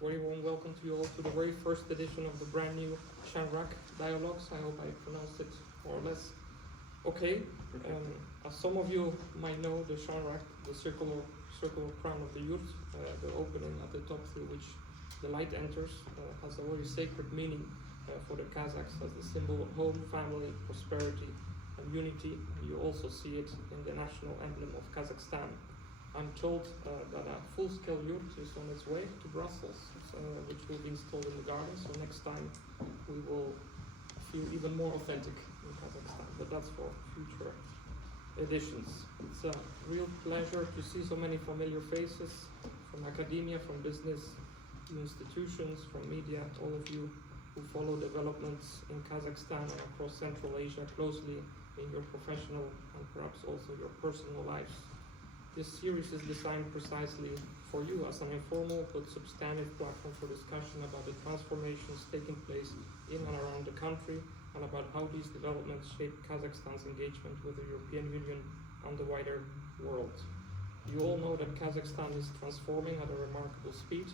Very warm welcome to you all to the very first edition of the brand new Shanyraq Dialogues. I hope I pronounced it more or less okay. As some of you might know, the Shanyraq, the circular crown of the youth, the opening at the top through which the light enters, has a very sacred meaning for the Kazakhs as the symbol of home, family, prosperity and unity. You also see it in the national emblem of Kazakhstan. I'm told that a full-scale yurt is on its way to Brussels, which will be installed in the garden, so next time we will feel even more authentic in Kazakhstan, but that's for future editions. It's a real pleasure to see so many familiar faces from academia, from business institutions, from media, all of you who follow developments in Kazakhstan and across Central Asia closely in your professional and perhaps also your personal lives. This series is designed precisely for you as an informal but substantive platform for discussion about the transformations taking place in and around the country and about how these developments shape Kazakhstan's engagement with the European Union and the wider world. You all know that Kazakhstan is transforming at a remarkable speed,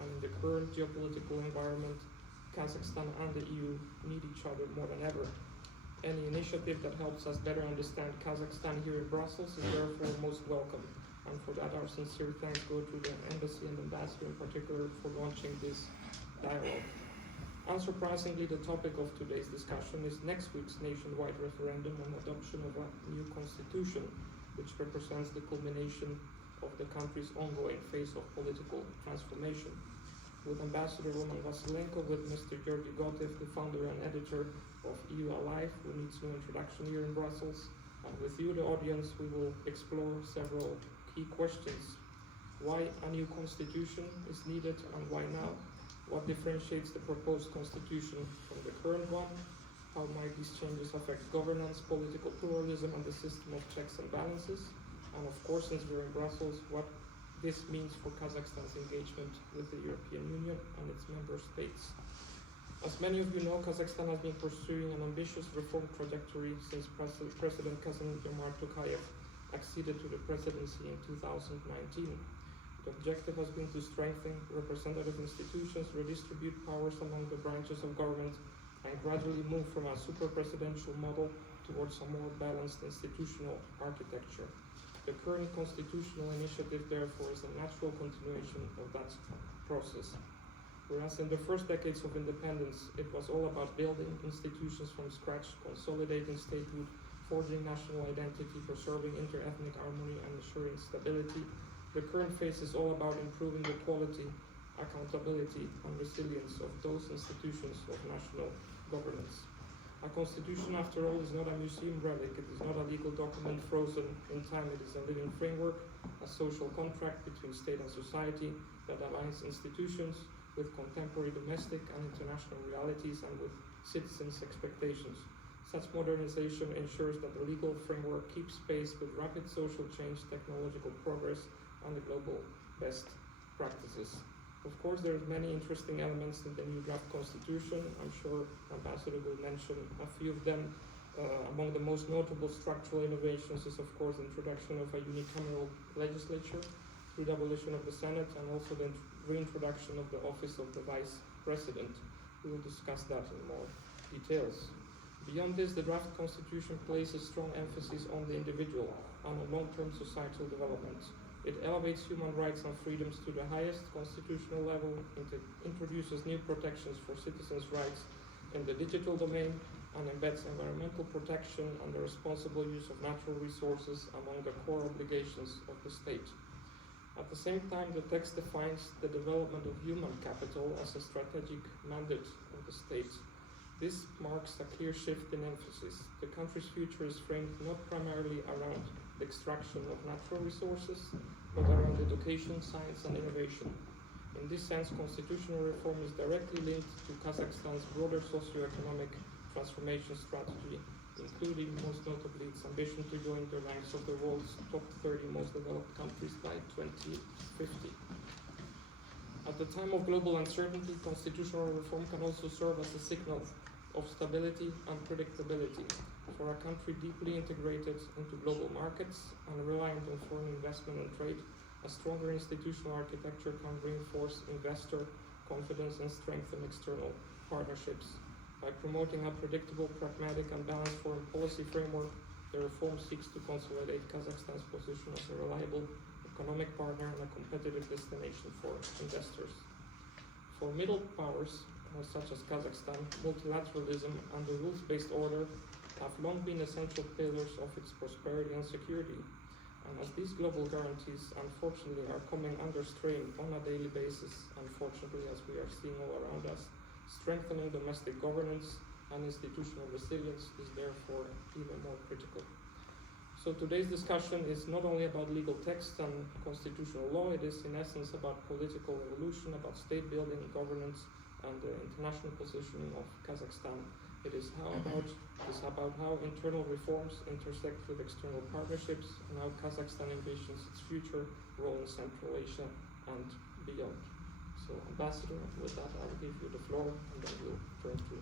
and in the current geopolitical environment, Kazakhstan and the EU need each other more than ever. Any initiative that helps us better understand Kazakhstan here in Brussels is therefore most welcome, and for that our sincere thanks go to the Embassy and Ambassador in particular for launching this dialogue. Unsurprisingly, the topic of today's discussion is next week's nationwide referendum on adoption of a new constitution, which represents the culmination of the country's ongoing phase of political transformation. With Ambassador Roman Vasilenko, with Mr. Georgi Gotev, the founder and editor of EU Alive, who needs no introduction here in Brussels, and with you, the audience, we will explore several key questions. Why a new constitution is needed and why now? What differentiates the proposed constitution from the current one? How might these changes affect governance, political pluralism, and the system of checks and balances? And of course, since we're in Brussels, what this means for Kazakhstan's engagement with the European Union and its member states. As many of you know, Kazakhstan has been pursuing an ambitious reform trajectory since President Kassym-Jomart Tokayev acceded to the presidency in 2019. The objective has been to strengthen representative institutions, redistribute powers among the branches of government, and gradually move from a super-presidential model towards a more balanced institutional architecture. The current constitutional initiative, therefore, is a natural continuation of that process. Whereas in the first decades of independence, it was all about building institutions from scratch, consolidating statehood, forging national identity, preserving interethnic harmony, and ensuring stability, the current phase is all about improving the quality, accountability, and resilience of those institutions of national governance. A constitution, after all, is not a museum relic. It is not a legal document frozen in time. It is a living framework, a social contract between state and society that aligns institutions with contemporary domestic and international realities and with citizens' expectations. Such modernization ensures that the legal framework keeps pace with rapid social change, technological progress, and the global best practices. Of course, there are many interesting elements in the new draft constitution. I'm sure Ambassador will mention a few of them. Among the most notable structural innovations is, of course, the introduction of a unicameral legislature through the abolition of the Senate and also the reintroduction of the office of the Vice President. We will discuss that in more details. Beyond this, the draft constitution places strong emphasis on the individual and on long-term societal development. It elevates human rights and freedoms to the highest constitutional level, introduces new protections for citizens' rights in the digital domain, and embeds environmental protection and the responsible use of natural resources among the core obligations of the state. At the same time, the text defines the development of human capital as a strategic mandate of the state. This marks a clear shift in emphasis. The country's future is framed not primarily around the extraction of natural resources, but around education, science, and innovation. In this sense, constitutional reform is directly linked to Kazakhstan's broader socio-economic transformation strategy, including most notably its ambition to join the ranks of the world's top 30 most developed countries by 2050. At the time of global uncertainty, constitutional reform can also serve as a signal of stability and predictability. for a country deeply integrated into global markets and reliant on foreign investment and trade, a stronger institutional architecture can reinforce investor confidence and strengthen external partnerships. By promoting a predictable, pragmatic, and balanced foreign policy framework, the reform seeks to consolidate Kazakhstan's position as a reliable economic partner and a competitive destination for investors. For middle powers, such as Kazakhstan, multilateralism and the rules-based order have long been essential pillars of its prosperity and security. And as these global guarantees, unfortunately, are coming under strain on a daily basis, unfortunately, as we are seeing all around us, strengthening domestic governance and institutional resilience is therefore even more critical. So today's discussion is not only about legal text and constitutional law, it is in essence about political evolution, about state building, governance, and the international positioning of Kazakhstan. It is about how internal reforms intersect with external partnerships and how Kazakhstan envisions its future role in Central Asia and beyond. So, Ambassador, with that, I'll give you the floor, and then we'll turn to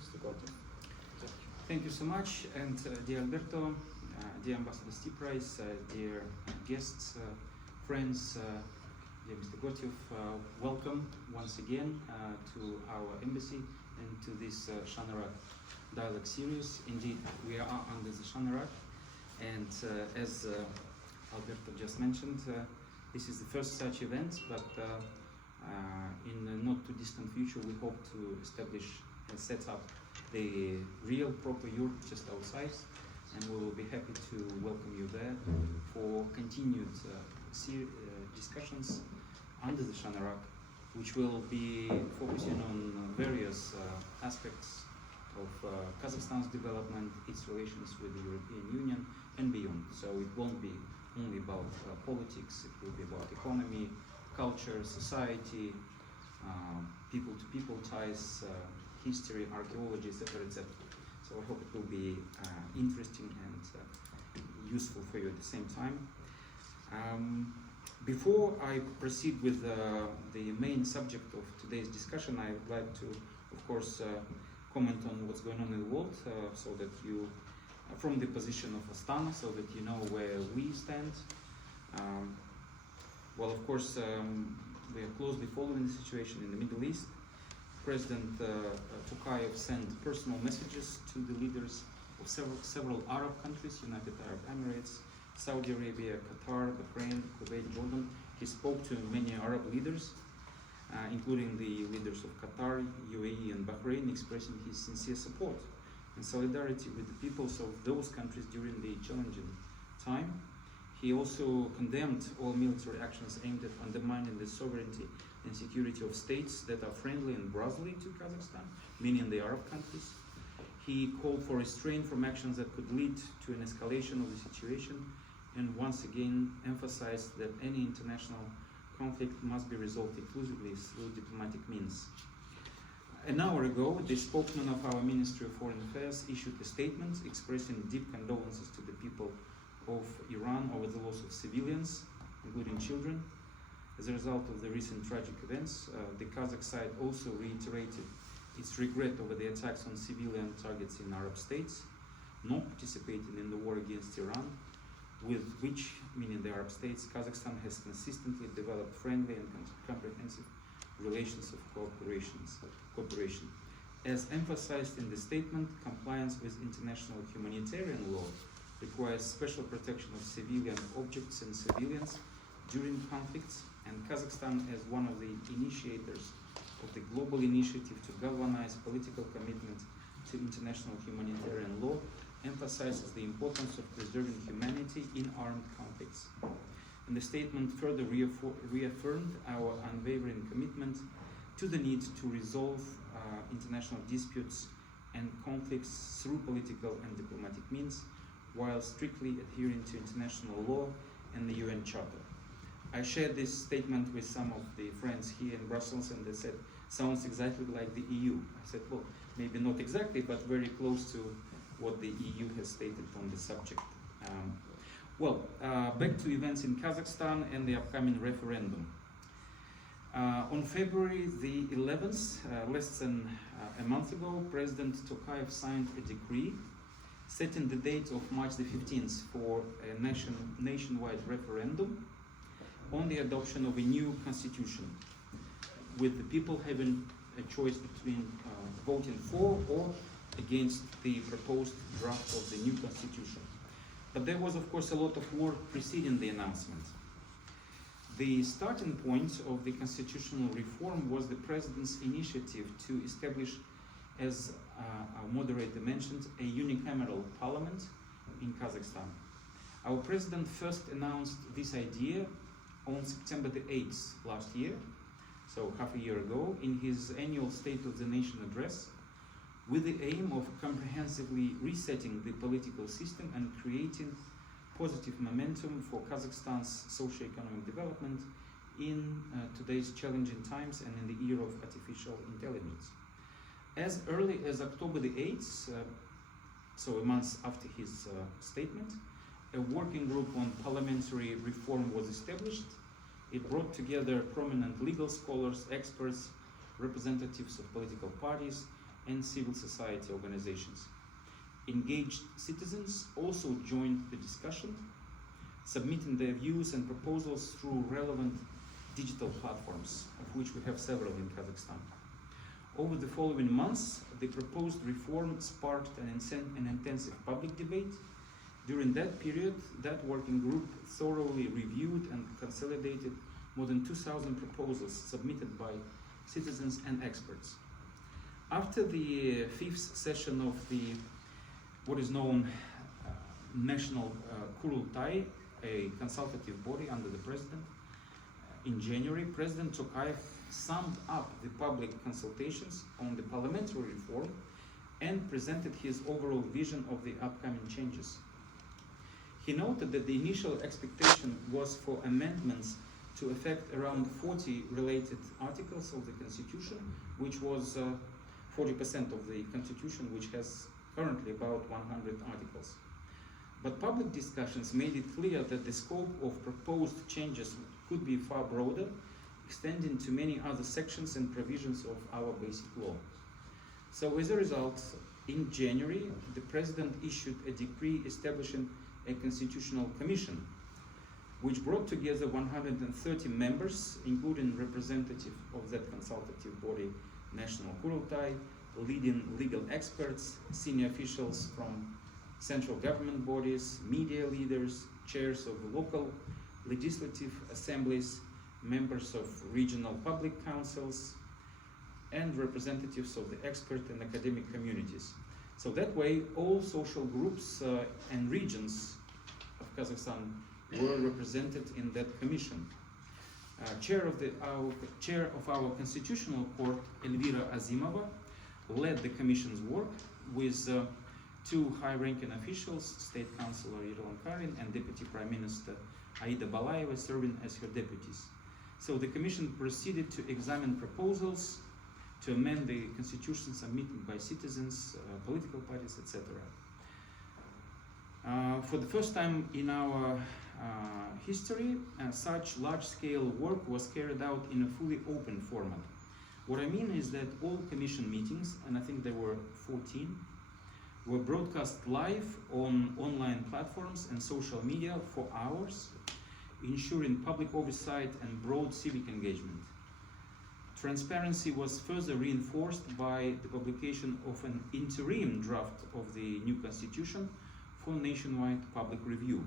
Mr. Gotti. Thank you so much, and dear Alberto, dear Ambassador Stiprice, dear guests, friends, dear Mr. Gotyev, welcome once again to our embassy and to this Shanyraq Dialogue series. Indeed, we are under the Shanyraq, and as Alberto just mentioned, this is the first such event, but in the not too distant future we hope to establish and set up the real proper Europe just outside, and we will be happy to welcome you there for continued discussions under the Shanyraq, which will be focusing on various aspects of Kazakhstan's development, its relations with the European Union and beyond. So it won't be only about politics, it will be about economy, culture, society, people-to-people ties, history, archaeology, etc., etc. So I hope it will be interesting and useful for you at the same time. Before I proceed with the main subject of today's discussion, I would like to, of course, comment on what's going on in the world, so that you, from the position of Astana, so that you know where we stand. Well, of course, we are closely following the situation in the Middle East. President Tokayev sent personal messages to the leaders of several Arab countries, United Arab Emirates, Saudi Arabia, Qatar, Bahrain, Kuwait, Jordan. He spoke to many Arab leaders, including the leaders of Qatar, UAE, and Bahrain, expressing his sincere support and solidarity with the peoples of those countries during the challenging time. He also condemned all military actions aimed at undermining the sovereignty and security of states that are friendly and brotherly to Kazakhstan, meaning the Arab countries. He called for restraint from actions that could lead to an escalation of the situation, and once again emphasized that any international conflict must be resolved exclusively through diplomatic means. An hour ago, the spokesman of our Ministry of Foreign Affairs issued a statement expressing deep condolences to the people of Iran over the loss of civilians, including children. As a result of the recent tragic events, the Kazakh side also reiterated its regret over the attacks on civilian targets in Arab states, not participating in the war against Iran, with which, meaning the Arab states, Kazakhstan has consistently developed friendly and comprehensive relations of cooperation. As emphasized in the statement, compliance with international humanitarian law requires special protection of civilian objects and civilians during conflicts, and Kazakhstan, as one of the initiators of the global initiative to galvanize political commitment to international humanitarian law, emphasizes the importance of preserving humanity in armed conflicts. And the statement further reaffirmed our unwavering commitment to the need to resolve international disputes and conflicts through political and diplomatic means, while strictly adhering to international law and the UN Charter. I shared this statement with some of the friends here in Brussels, and they said, sounds exactly like the EU. I said, well, maybe not exactly, but very close to what the EU has stated on the subject. Back to events in Kazakhstan and the upcoming referendum. On February the 11th, less than a month ago, President Tokayev signed a decree setting the date of March the 15th for a nationwide referendum on the adoption of a new constitution, with the people having a choice between voting for or against the proposed draft of the new constitution. But there was, of course, a lot of work preceding the announcement. The starting point of the constitutional reform was the President's initiative to establish, as our moderator mentioned, a unicameral parliament in Kazakhstan. Our President first announced this idea on September the 8th last year, so half a year ago, in his annual State of the Nation address, with the aim of comprehensively resetting the political system and creating positive momentum for Kazakhstan's socio-economic development in today's challenging times and in the era of artificial intelligence. As early as October the 8th, so a month after his statement, a working group on parliamentary reform was established. It brought together prominent legal scholars, experts, representatives of political parties, and civil society organizations. Engaged citizens also joined the discussion, submitting their views and proposals through relevant digital platforms, of which we have several in Kazakhstan. Over the following months, the proposed reform sparked an intensive public debate. During that period, that working group thoroughly reviewed and consolidated more than 2,000 proposals submitted by citizens and experts. After the fifth session of what is known National Kurultai, a consultative body under the President, in January, President Tokayev summed up the public consultations on the parliamentary reform and presented his overall vision of the upcoming changes. He noted that the initial expectation was for amendments to affect around 40 related articles of the Constitution, which was 40% of the Constitution, which has currently about 100 articles. But public discussions made it clear that the scope of proposed changes could be far broader, extending to many other sections and provisions of our basic law. So as a result, in January, the President issued a decree establishing a constitutional commission, which brought together 130 members, including representatives of that consultative body, National Kurultai, leading legal experts, senior officials from central government bodies, media leaders, chairs of local legislative assemblies, members of regional public councils, and representatives of the expert and academic communities. So that way, all social groups and regions of Kazakhstan were represented in that commission. Chair of our Constitutional Court, Elvira Azimova, led the commission's work with two high-ranking officials, State Councilor Yerlan Karin and Deputy Prime Minister Aida Balayeva, serving as her deputies. So the commission proceeded to examine proposals to amend the constitution submitted by citizens, political parties, etc. For the first time in our history, such large-scale work was carried out in a fully open format. What I mean is that all commission meetings, and I think there were 14, were broadcast live on online platforms and social media for hours, ensuring public oversight and broad civic engagement. Transparency was further reinforced by the publication of an interim draft of the new constitution for nationwide public review.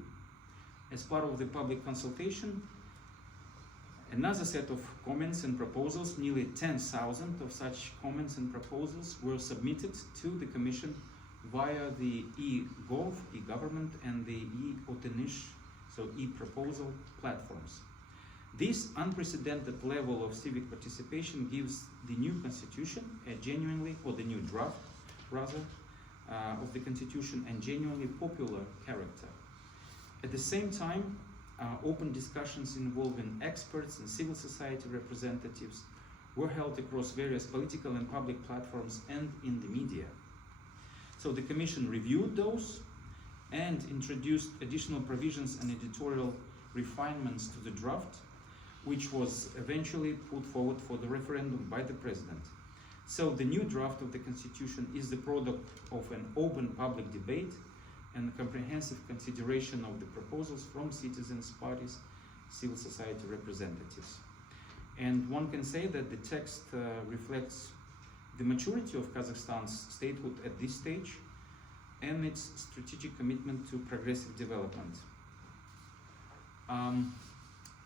As part of the public consultation, another set of comments and proposals, nearly 10,000 of such comments and proposals, were submitted to the Commission via the e-Gov, e-government, and the e-Otenish, so e-proposal platforms. This unprecedented level of civic participation gives the new constitution a genuinely, or the new draft rather, of the constitution a genuinely popular character. At the same time, open discussions involving experts and civil society representatives were held across various political and public platforms and in the media. So the Commission reviewed those and introduced additional provisions and editorial refinements to the draft, which was eventually put forward for the referendum by the President. So the new draft of the Constitution is the product of an open public debate and comprehensive consideration of the proposals from citizens, parties, civil society representatives. And one can say that the text reflects the maturity of Kazakhstan's statehood at this stage and its strategic commitment to progressive development.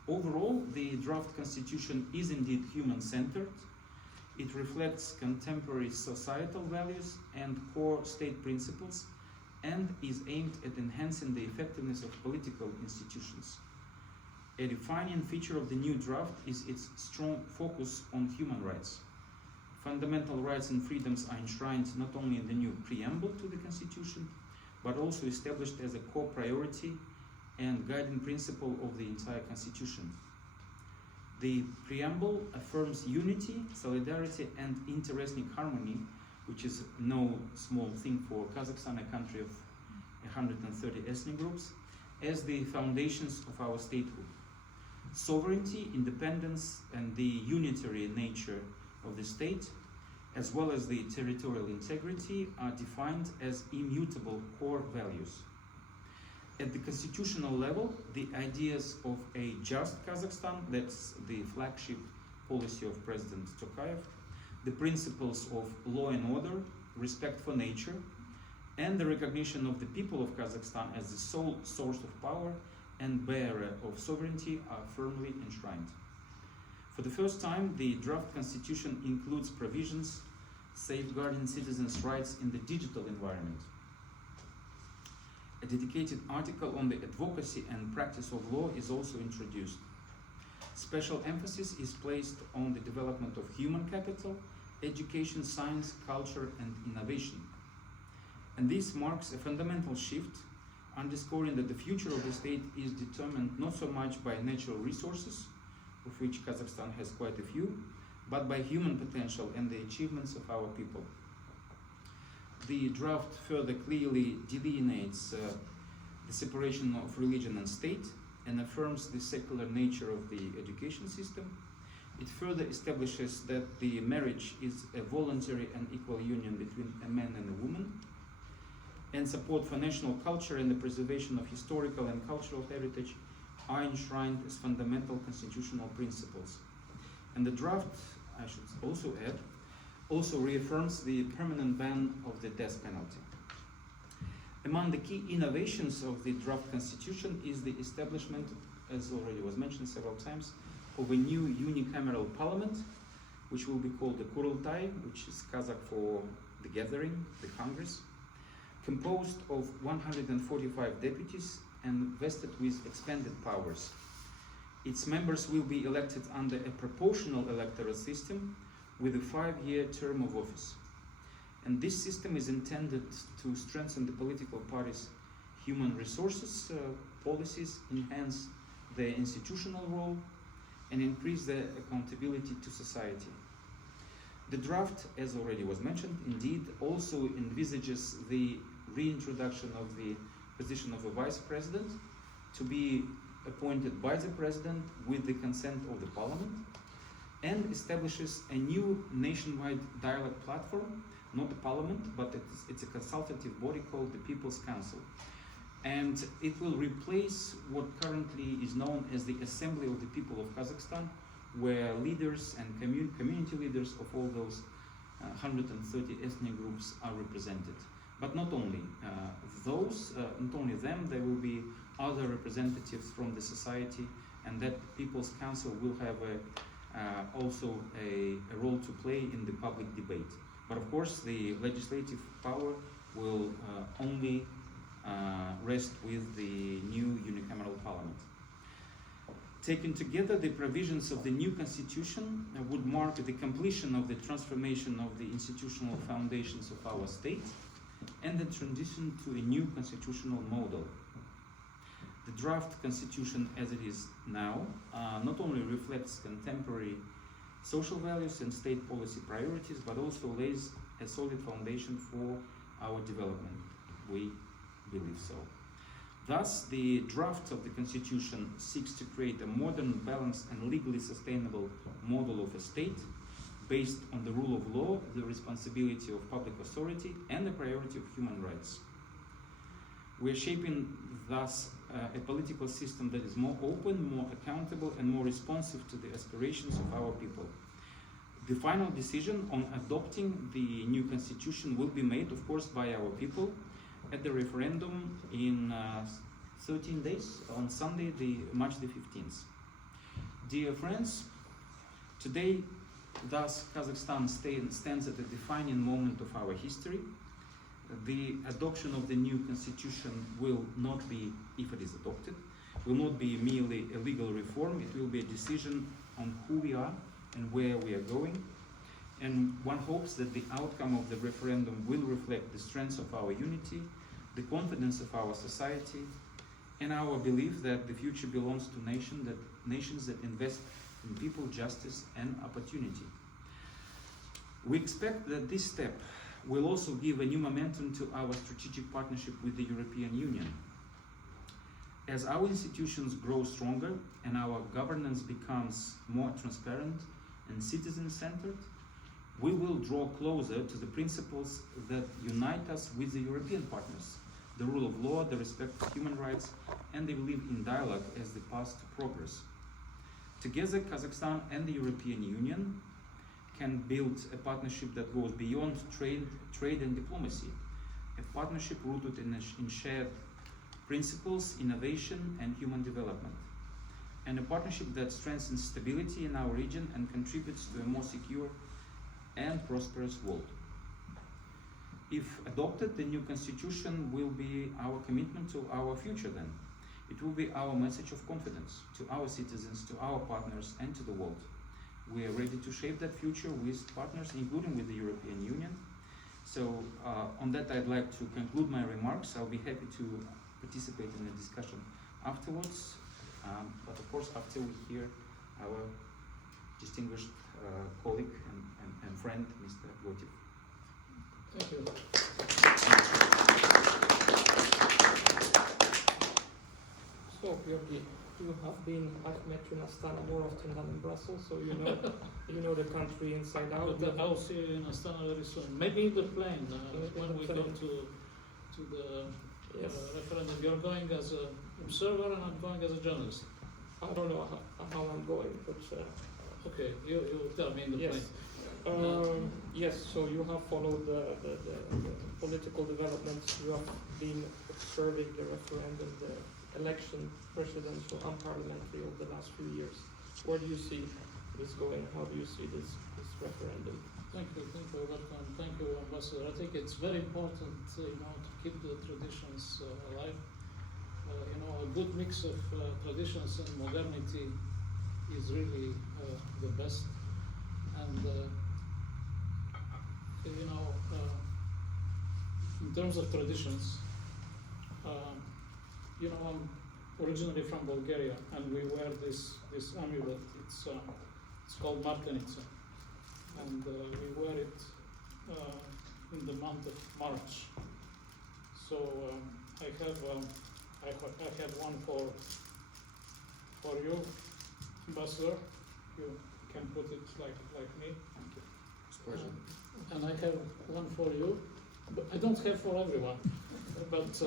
Overall, the draft constitution is indeed human-centered. It reflects contemporary societal values and core state principles, and is aimed at enhancing the effectiveness of political institutions. A defining feature of the new draft is its strong focus on human rights. Fundamental rights and freedoms are enshrined not only in the new preamble to the Constitution, but also established as a core priority and guiding principle of the entire Constitution. The preamble affirms unity, solidarity, and interethnic harmony, which is no small thing for Kazakhstan, a country of 130 ethnic groups, as the foundations of our statehood. Sovereignty, independence, and the unitary nature of the state, as well as the territorial integrity, are defined as immutable core values. At the constitutional level, the ideas of a just Kazakhstan, that's the flagship policy of President Tokayev, the principles of law and order, respect for nature, and the recognition of the people of Kazakhstan as the sole source of power and bearer of sovereignty are firmly enshrined. For the first time, the draft constitution includes provisions safeguarding citizens' rights in the digital environment. A dedicated article on the advocacy and practice of law is also introduced. Special emphasis is placed on the development of human capital, education, science, culture, and innovation. And this marks a fundamental shift, underscoring that the future of the state is determined not so much by natural resources, of which Kazakhstan has quite a few, but by human potential and the achievements of our people. The draft further clearly delineates the separation of religion and state and affirms the secular nature of the education system. It further establishes that the marriage is a voluntary and equal union between a man and a woman, and support for national culture and the preservation of historical and cultural heritage are enshrined as fundamental constitutional principles. And the draft, I should also add, also reaffirms the permanent ban of the death penalty. Among the key innovations of the draft constitution is the establishment, as already was mentioned several times, of a new unicameral parliament, which will be called the Kurultai, which is Kazakh for the gathering, the Congress, composed of 145 deputies and vested with expanded powers. Its members will be elected under a proportional electoral system with a 5-year term of office. And this system is intended to strengthen the political parties' human resources policies, enhance their institutional role, and increase their accountability to society. The draft, as already was mentioned, indeed also envisages the reintroduction of the position of a vice president to be appointed by the president with the consent of the parliament, and establishes a new nationwide dialogue platform, not the parliament, but it's a consultative body called the People's Council. And it will replace what currently is known as the Assembly of the People of Kazakhstan, where leaders and community leaders of all those 130 ethnic groups are represented. But not only not only them, there will be other representatives from the society, and that People's Council will have also a role to play in the public debate. But of course, the legislative power will only rest with the new unicameral parliament. Taken together, the provisions of the new constitution would mark the completion of the transformation of the institutional foundations of our state and the transition to a new constitutional model. The draft constitution as it is now not only reflects contemporary social values and state policy priorities, but also lays a solid foundation for our development. We believe so. Thus, the draft of the constitution seeks to create a modern, balanced, and legally sustainable model of a state based on the rule of law, the responsibility of public authority, and the priority of human rights. We are shaping thus a political system that is more open, more accountable, and more responsive to the aspirations of our people. The final decision on adopting the new constitution will be made, of course, by our people at the referendum in 13 days, on Sunday, March the 15th. Dear friends, today, thus, Kazakhstan stands at a defining moment of our history. The adoption of the new constitution will not be, if it is adopted, will not be merely a legal reform. It will be a decision on who we are and where we are going. And one hopes that the outcome of the referendum will reflect the strength of our unity, the confidence of our society, and our belief that the future belongs to nations that invest in people, justice, and opportunity. We expect that this step will also give a new momentum to our strategic partnership with the European Union. As our institutions grow stronger and our governance becomes more transparent and citizen-centered, we will draw closer to the principles that unite us with the European partners: the rule of law, the respect for human rights, and they believe in dialogue as the path to progress. Together, Kazakhstan and the European Union can build a partnership that goes beyond trade and diplomacy, a partnership rooted in shared principles, innovation, and human development, and a partnership that strengthens stability in our region and contributes to a more secure and prosperous world. If adopted, the new constitution will be our commitment to our future then. It will be our message of confidence to our citizens, to our partners, and to the world. We are ready to shape that future with partners, including with the European Union. So on that, I'd like to conclude my remarks. I'll be happy to participate in the discussion afterwards, but of course after we hear our distinguished colleague and friend, Mr. Gotiv. Thank you. So, Georgi, you have been, I've met you in Astana more often than in Brussels, so you know the country inside out. But I'll see you in Astana very soon. Maybe in the plane when we go to the Yes. referendum. You're going as an observer and I'm going as a journalist. I don't know how I'm going, but Okay, you tell me in the yes. plane. Yes, so you have followed the political developments. You have been observing the referendum, the election, presidential and parliamentary over the last few years. Where do you see this going? How do you see this referendum? Thank you, welcome. Thank you, Ambassador. I think it's very important, to keep the traditions alive. A good mix of traditions and modernity is really the best. And in terms of traditions, I'm originally from Bulgaria, and we wear this amulet. It's called martenitsa, and we wear it in the month of March. So I have one for you, Ambassador. You can put it like me. Thank you. It's a pleasure. And I have one for you, but I don't have for everyone. But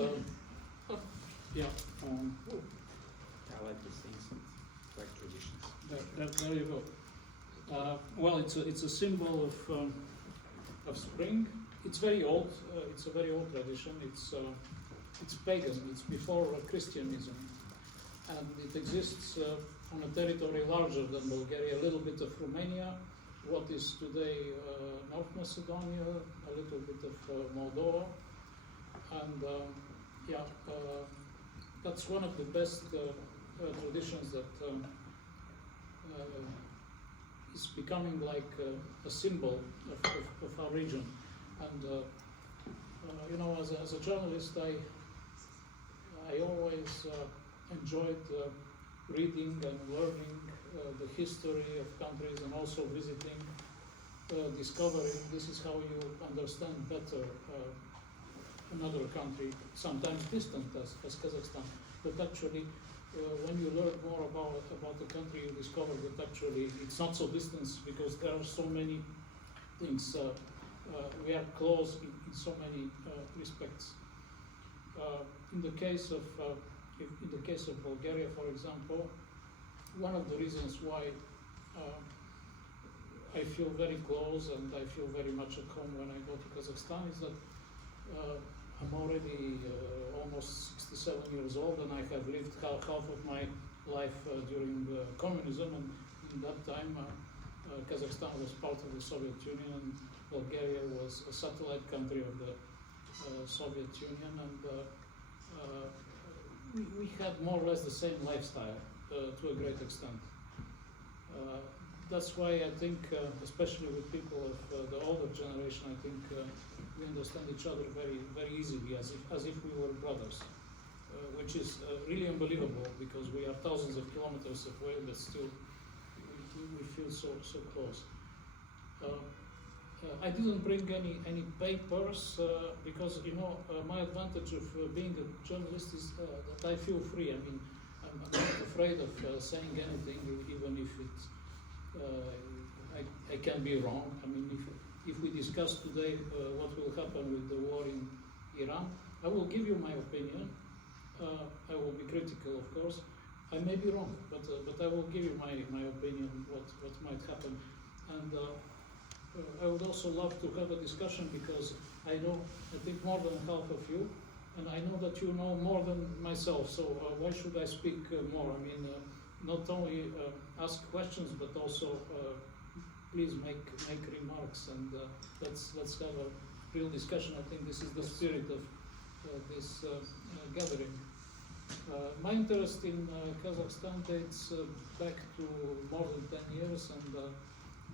yeah. I like these things, like traditions. There you go. Well, it's a symbol of spring. It's very old. It's a very old tradition. It's pagan. It's before Christianism, and it exists on a territory larger than Bulgaria, a little bit of Romania, what is today North Macedonia, a little bit of Moldova, and that's one of the best traditions that is becoming like a symbol of our region. And as a journalist, I always enjoyed reading and learning the history of countries, and also visiting, discovering. This is how you understand better another country, sometimes distant as Kazakhstan. But actually, when you learn more about the country, you discover that actually it's not so distant, because there are so many things. We are close in so many respects. In the case of Bulgaria, for example, one of the reasons why I feel very close and I feel very much at home when I go to Kazakhstan is that I'm already almost 67 years old, and I have lived half of my life during communism, and in that time Kazakhstan was part of the Soviet Union, and Bulgaria was a satellite country of the Soviet Union, and we had more or less the same lifestyle to a great extent. That's why I think, especially with people of the older generation, I think we understand each other very, very easily, as if we were brothers, which is really unbelievable because we are thousands of kilometers away, but still we feel so close. I didn't bring any papers because my advantage of being a journalist is that I feel free. I mean, I'm not afraid of saying anything, even if it's I can be wrong. I mean, if we discuss today what will happen with the war in Iran, I will give you my opinion. I will be critical, of course. I may be wrong, but I will give you my opinion what might happen. And I would also love to have a discussion because I think more than half of you, and I know that you know more than myself. So why should I speak more? I mean, not only ask questions, but also please make remarks, and let's have a real discussion. I think this is the spirit of this gathering. My interest in Kazakhstan dates back to more than 10 years, and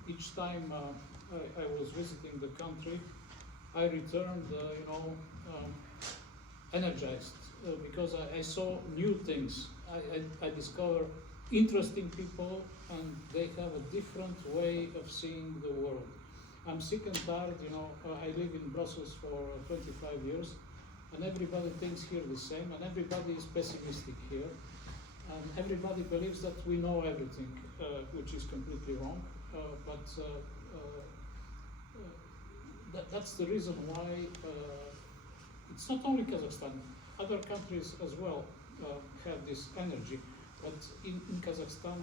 each time I was visiting the country, I returned, energized because I saw new things. I discovered interesting people, and they have a different way of seeing the world. I'm sick and tired, I live in Brussels for 25 years, and everybody thinks here the same, and everybody is pessimistic here, and everybody believes that we know everything, which is completely wrong. That's the reason why it's not only Kazakhstan, other countries as well have this energy. But in Kazakhstan,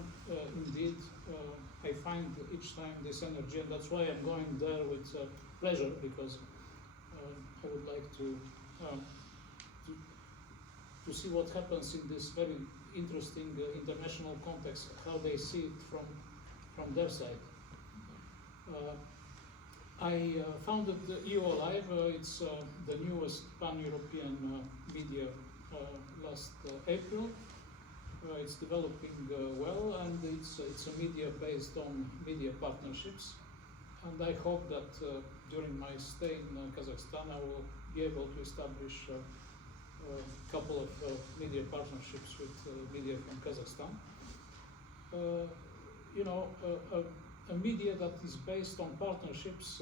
indeed, I find each time this energy, and that's why I'm going there with pleasure, because I would like to see what happens in this very interesting international context, how they see it from their side. I founded the EU Alive. It's the newest pan-European media last April. It's developing well, and it's a media based on media partnerships. And I hope that during my stay in Kazakhstan, I will be able to establish a couple of media partnerships with media from Kazakhstan. A media that is based on partnerships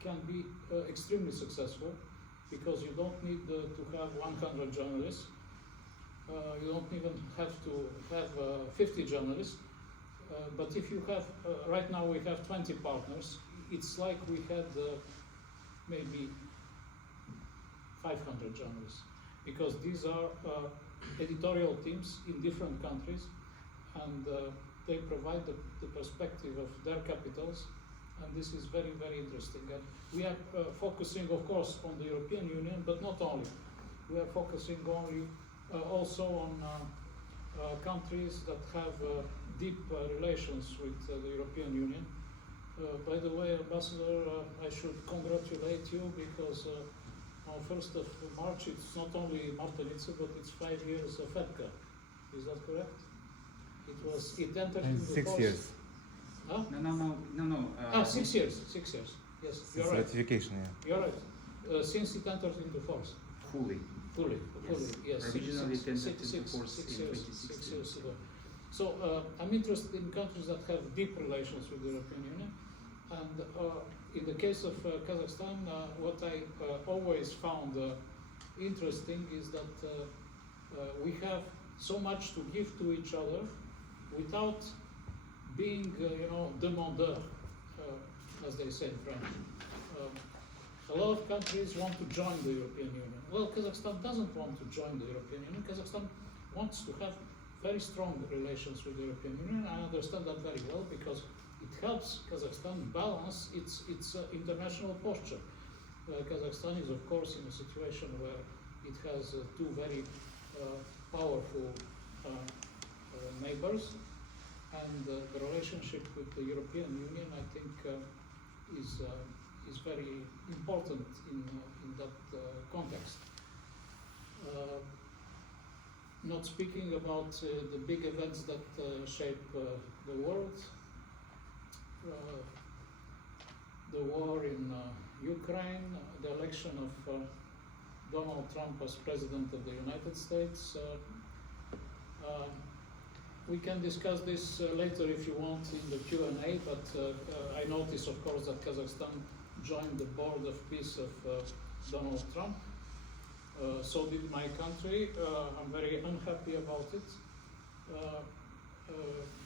can be extremely successful because you don't need to have 100 journalists. You don't even have to have 50 journalists. But if you have, right now we have 20 partners, it's like we had maybe 500 journalists, because these are editorial teams in different countries, and they provide the perspective of their capitals, and this is very, very interesting. And we are focusing, of course, on the European Union, but not only. We are focusing also on countries that have deep relations with the European Union. By the way, Ambassador, I should congratulate you because on 1st of March it's not only Martinica, but it's 5 years of EPCA. Is that correct? It entered into 6 force. years. Huh? No. 6 years. 6 years. Yes, you're right. Ratification, yeah. You're right. Since it entered into force. Fully. Yes. Originally it entered into 6 force in 2016. 6 years ago. So I'm interested in countries that have deep relations with the European Union. And in the case of Kazakhstan, what I always found interesting is that we have so much to give to each other without being, demandeur, as they say in French. a lot of countries want to join the European Union. Well, Kazakhstan doesn't want to join the European Union. Kazakhstan wants to have very strong relations with the European Union. I understand that very well because it helps Kazakhstan balance its international posture. Kazakhstan is, of course, in a situation where it has two very powerful neighbors, and the relationship with the European Union, I think, is very important in that context. Not speaking about the big events that shape the world, the war in Ukraine, the election of Donald Trump as President of the United States. We can discuss this later if you want in the Q&A, but I notice, of course, that Kazakhstan joined the Board of Peace of Donald Trump. So did my country. I'm very unhappy about it.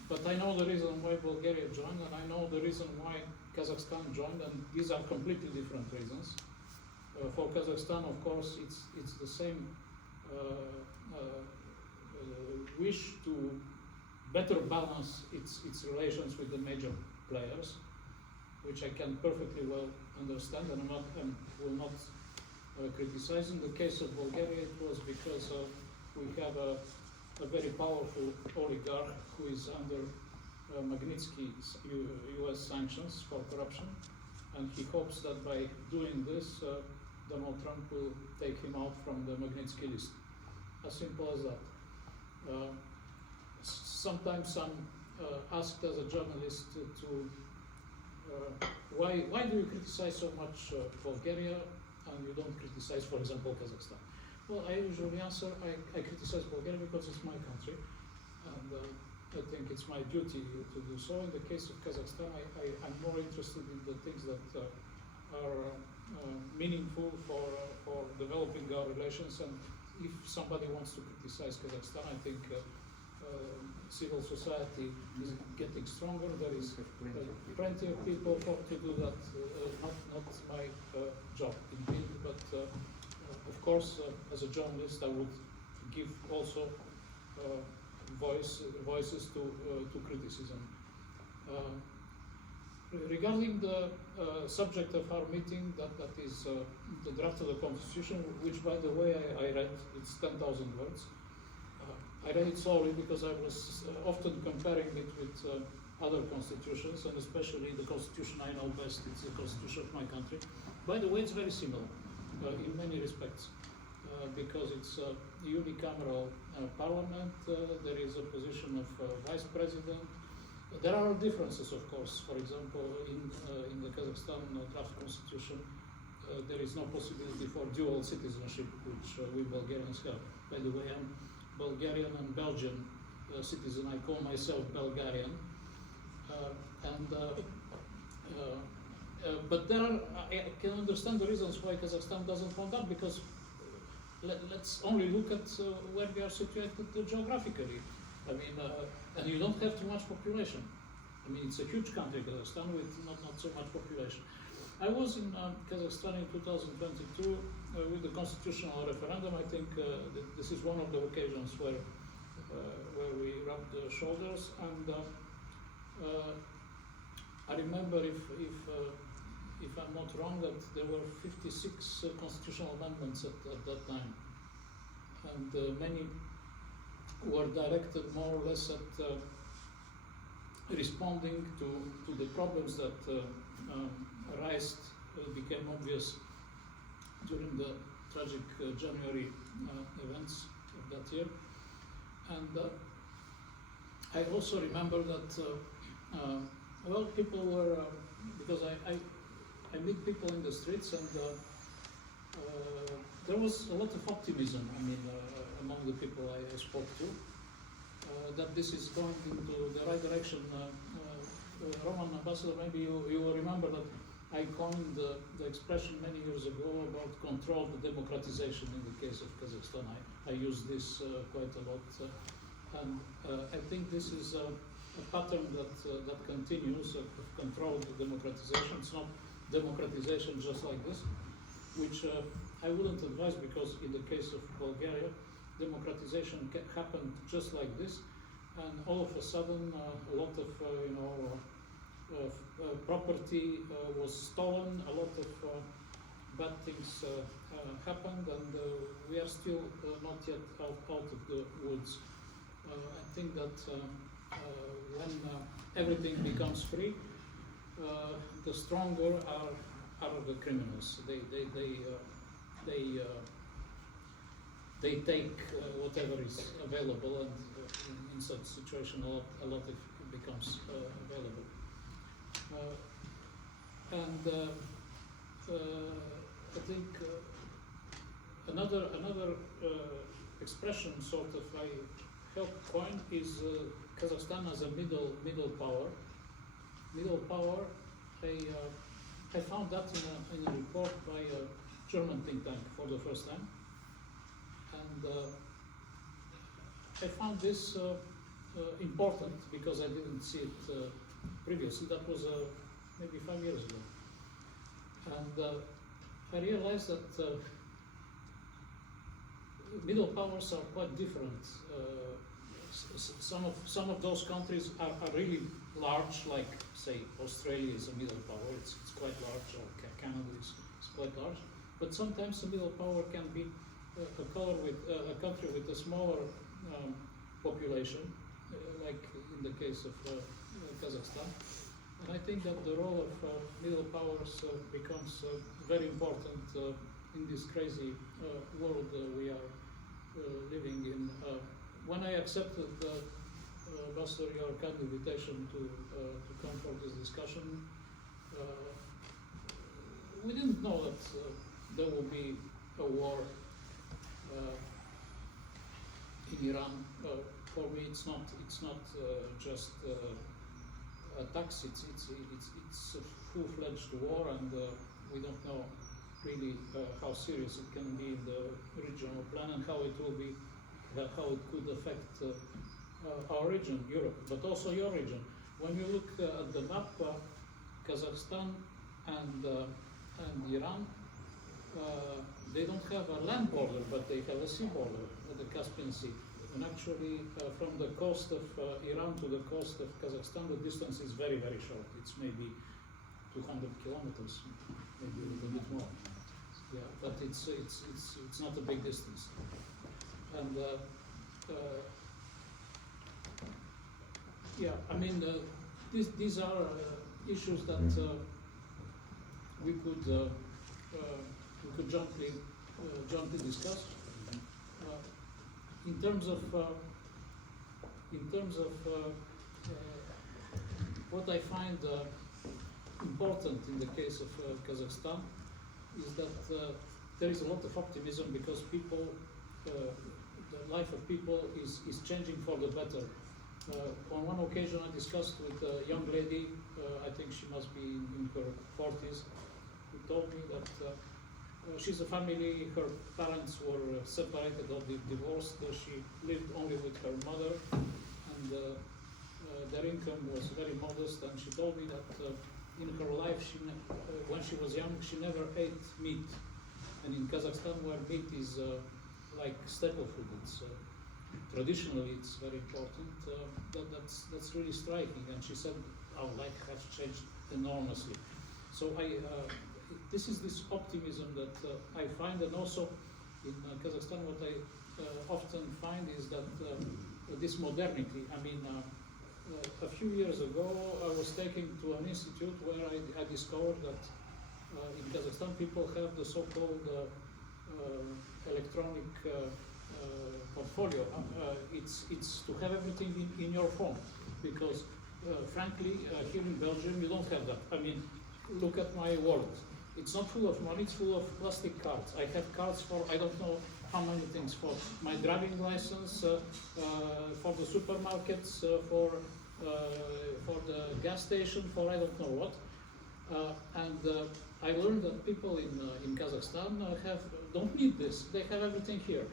But I know the reason why Bulgaria joined, and I know the reason why Kazakhstan joined, and these are completely different reasons. For Kazakhstan, of course, it's the same wish to better balance its relations with the major players, which I can perfectly well understand, and will not criticize. In the case of Bulgaria, it was because we have a very powerful oligarch who is under Magnitsky's US sanctions for corruption, and he hopes that by doing this, Donald Trump will take him out from the Magnitsky list. As simple as that. Sometimes I'm asked as a journalist why do you criticize so much Bulgaria and you don't criticize, for example, Kazakhstan? Well, I usually answer, I criticize Bulgaria because it's my country, and I think it's my duty to do so. In the case of Kazakhstan, I'm more interested in the things that are meaningful for developing our relations, and if somebody wants to criticize Kazakhstan, I think civil society is getting stronger. There is plenty of people to do that. Not my job indeed, but of course, as a journalist, I would give also voices to criticism. Regarding the subject of our meeting, that is the draft of the constitution, which, by the way, I read. It's 10,000 words. I read it slowly because I was often comparing it with other constitutions, and especially the constitution I know best. It's the constitution of my country. By the way, it's very similar in many respects because it's a unicameral parliament. There is a position of vice president. There are differences, of course. For example, in the Kazakhstan draft constitution, there is no possibility for dual citizenship, which we Bulgarians have. By the way, I'm Bulgarian and Belgian citizen. I call myself Bulgarian. But there are, I can understand the reasons why Kazakhstan doesn't want that, because let's only look at where we are situated geographically. I mean, and you don't have too much population. I mean, it's a huge country, Kazakhstan, with not so much population. I was in Kazakhstan in 2022 with the constitutional referendum. I think this is one of the occasions where we rubbed shoulders, and I remember, if I'm not wrong, that there were 56 constitutional amendments at that time, and many were directed more or less at responding to the problems that became obvious during the tragic January events of that year. And I also remember that, people were, because I meet people in the streets, and there was a lot of optimism, among the people I spoke to, that this is going into the right direction. Roman Ambassador, maybe you will remember that I coined the expression many years ago about controlled democratization in the case of Kazakhstan. I use this quite a lot, and I think this is a pattern that continues of controlled democratization. It's not democratization just like this, which I wouldn't advise, because in the case of Bulgaria, democratization happened just like this, and all of a sudden a lot of property was stolen, a lot of bad things happened, and we are still not yet out of the woods. I think that when everything becomes free, the stronger are the criminals. They take whatever is available, and in such situation, a lot of it becomes available. I think another expression sort of I helped coin is Kazakhstan as a middle power. Middle power. I found that in a report by a German think tank for the first time, and I found this important because I didn't see it previously. That was maybe 5 years ago, and I realized that middle powers are quite different. Some of those countries are really large, like say Australia is a middle power. It's quite large, or Canada is quite large. But sometimes a middle power can be a country with a smaller population, like in the case of Kazakhstan. And I think that the role of middle powers becomes very important in this crazy world we are living in. When I accepted Ambassador, your kind invitation to come for this discussion, we didn't know that there will be a war in Iran. For me, it's not just attacks. It's a full-fledged war, and we don't know really how serious it can be in the regional plan, and how it will be, how it could affect our region, Europe, but also your region. When you look at the map, Kazakhstan and Iran, they don't have a land border, but they have a sea border, the Caspian Sea. And actually, from the coast of Iran to the coast of Kazakhstan, the distance is very, very short. It's maybe 200 kilometers, maybe a little bit more. Yeah, but it's not a big distance. And yeah, I mean, these are issues that we could jointly discuss. In terms of what I find important in the case of Kazakhstan is that there is a lot of optimism, because people, the life of people is changing for the better. On one occasion, I discussed with a young lady, I think she must be in her 40s, who told me that she's a family, her parents were separated or divorced. She lived only with her mother, and their income was very modest. And she told me that in her life, when she was young, she never ate meat. And in Kazakhstan, where meat is like staple food, it's traditionally it's very important. That's really striking. And she said our life has changed enormously. So this is this optimism that I find, and also in Kazakhstan, what I often find is that this modernity. I mean, a few years ago, I was taken to an institute where I discovered that in Kazakhstan people have the so-called electronic portfolio. It's to have everything in your phone, because frankly, here in Belgium, you don't have that. I mean, look at my wallet. It's not full of money, it's full of plastic cards. I have cards for I don't know how many things, for my driving license, for the supermarkets, for the gas station, for I don't know what. And I learned that people in Kazakhstan don't need this. They have everything here.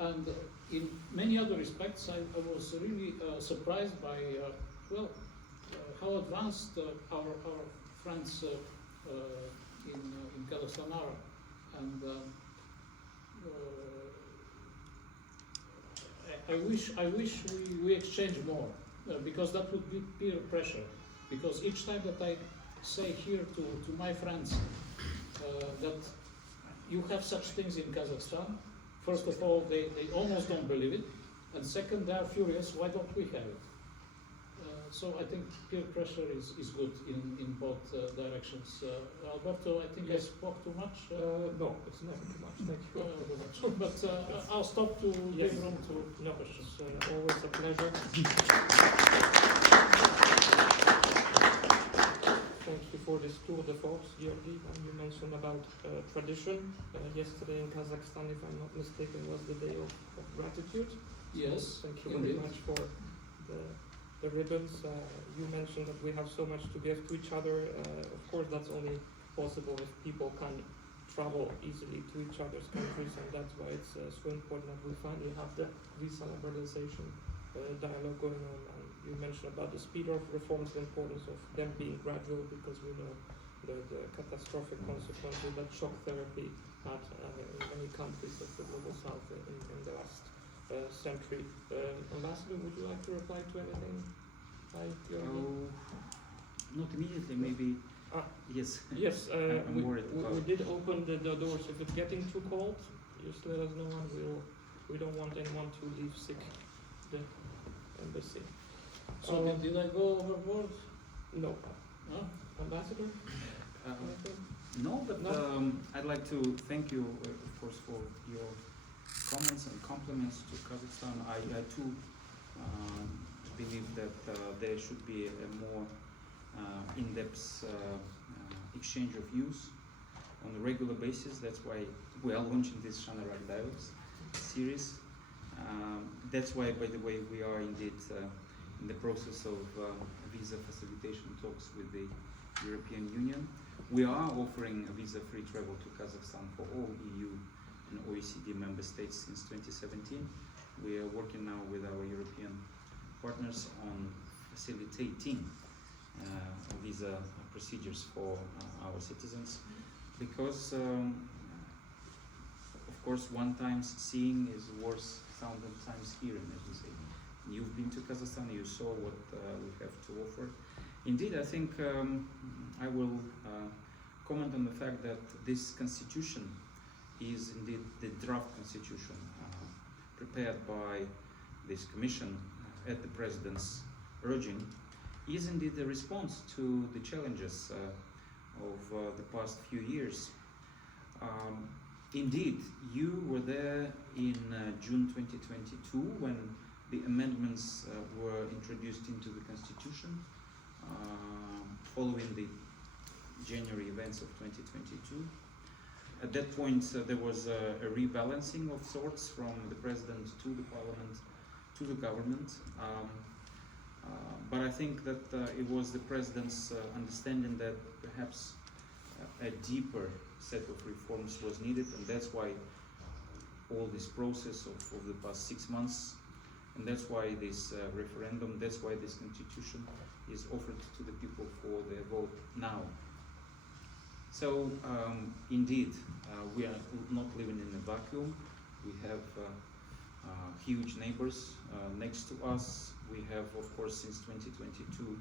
And in many other respects, I was really surprised by how advanced our friends in Kazakhstan are, and I wish we exchange more, because that would be peer pressure. Because each time that I say here to my friends that you have such things in Kazakhstan, first of all, they almost don't believe it, and second, they are furious, why don't we have it? So I think peer pressure is good in both directions. Alberto, I think I spoke too much. No, it's never too much. Thank you. But I'll stop to Yes. give room to questions. It's always a pleasure. Thank you for this tour de force, Georgi. And you mentioned about tradition. Yesterday in Kazakhstan, if I'm not mistaken, was the day of gratitude. Yes, Thank you very indeed. much for the ribbons. You mentioned that we have so much to give to each other. Of course, that's only possible if people can travel easily to each other's countries, and that's why it's so important that we finally have the visa liberalization dialogue going on. And you mentioned about the speed of reforms, the importance of them being gradual, because we know the catastrophic consequences that shock therapy had in many countries of the global south in the last century. Ambassador, would you like to reply to anything? Oh, not immediately, maybe. Yes. Yes, I'm worried about we did open the doors. If it's getting too cold, just let us know, and we don't want anyone to leave sick the embassy. So did I go overboard? No. No? Ambassador? Um, Anything? No, but No? I'd like to thank you, of course, for your comments and compliments to Kazakhstan. I too believe that there should be a more in-depth exchange of views on a regular basis. That's why we are launching this Shanyraq Dialogues series. That's why, by the way, we are indeed in the process of visa facilitation talks with the European Union. We are offering visa-free travel to Kazakhstan for all EU and OECD member states since 2017. We are working now with our European partners on facilitating visa procedures for our citizens, because of course one times seeing is worse 1,000 times hearing, as we say. You've been to Kazakhstan, you saw what we have to offer. Indeed, I think I will comment on the fact that this constitution is indeed the draft constitution prepared by this commission at the president's urging, is indeed a response to the challenges of the past few years. Indeed, you were there in June 2022 when the amendments were introduced into the constitution following the January events of 2022. At that point, there was a rebalancing of sorts from the president to the parliament to the government. But I think that it was the president's understanding that perhaps a deeper set of reforms was needed, and that's why all this process of the past 6 months, and that's why this referendum, that's why this constitution is offered to the people for their vote now. So indeed, we are not living in a vacuum. We have huge neighbors next to us. We have, of course, since 2022,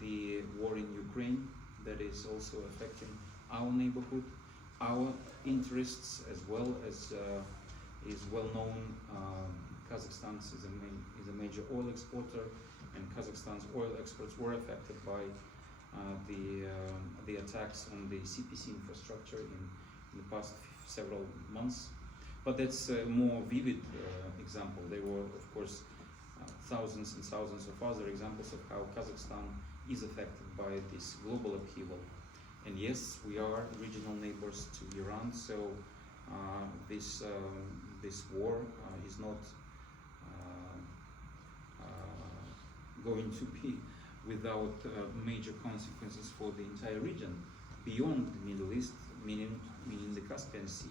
the war in Ukraine that is also affecting our neighborhood, our interests, as well as is well known. Kazakhstan is a major oil exporter, and Kazakhstan's oil exports were affected by the attacks on the CPC infrastructure in the past several months. But that's a more vivid example. There were, of course, thousands and thousands of other examples of how Kazakhstan is affected by this global upheaval. And yes, we are regional neighbors to Iran, so this war is not going to be without major consequences for the entire region beyond the Middle East, meaning the Caspian Sea.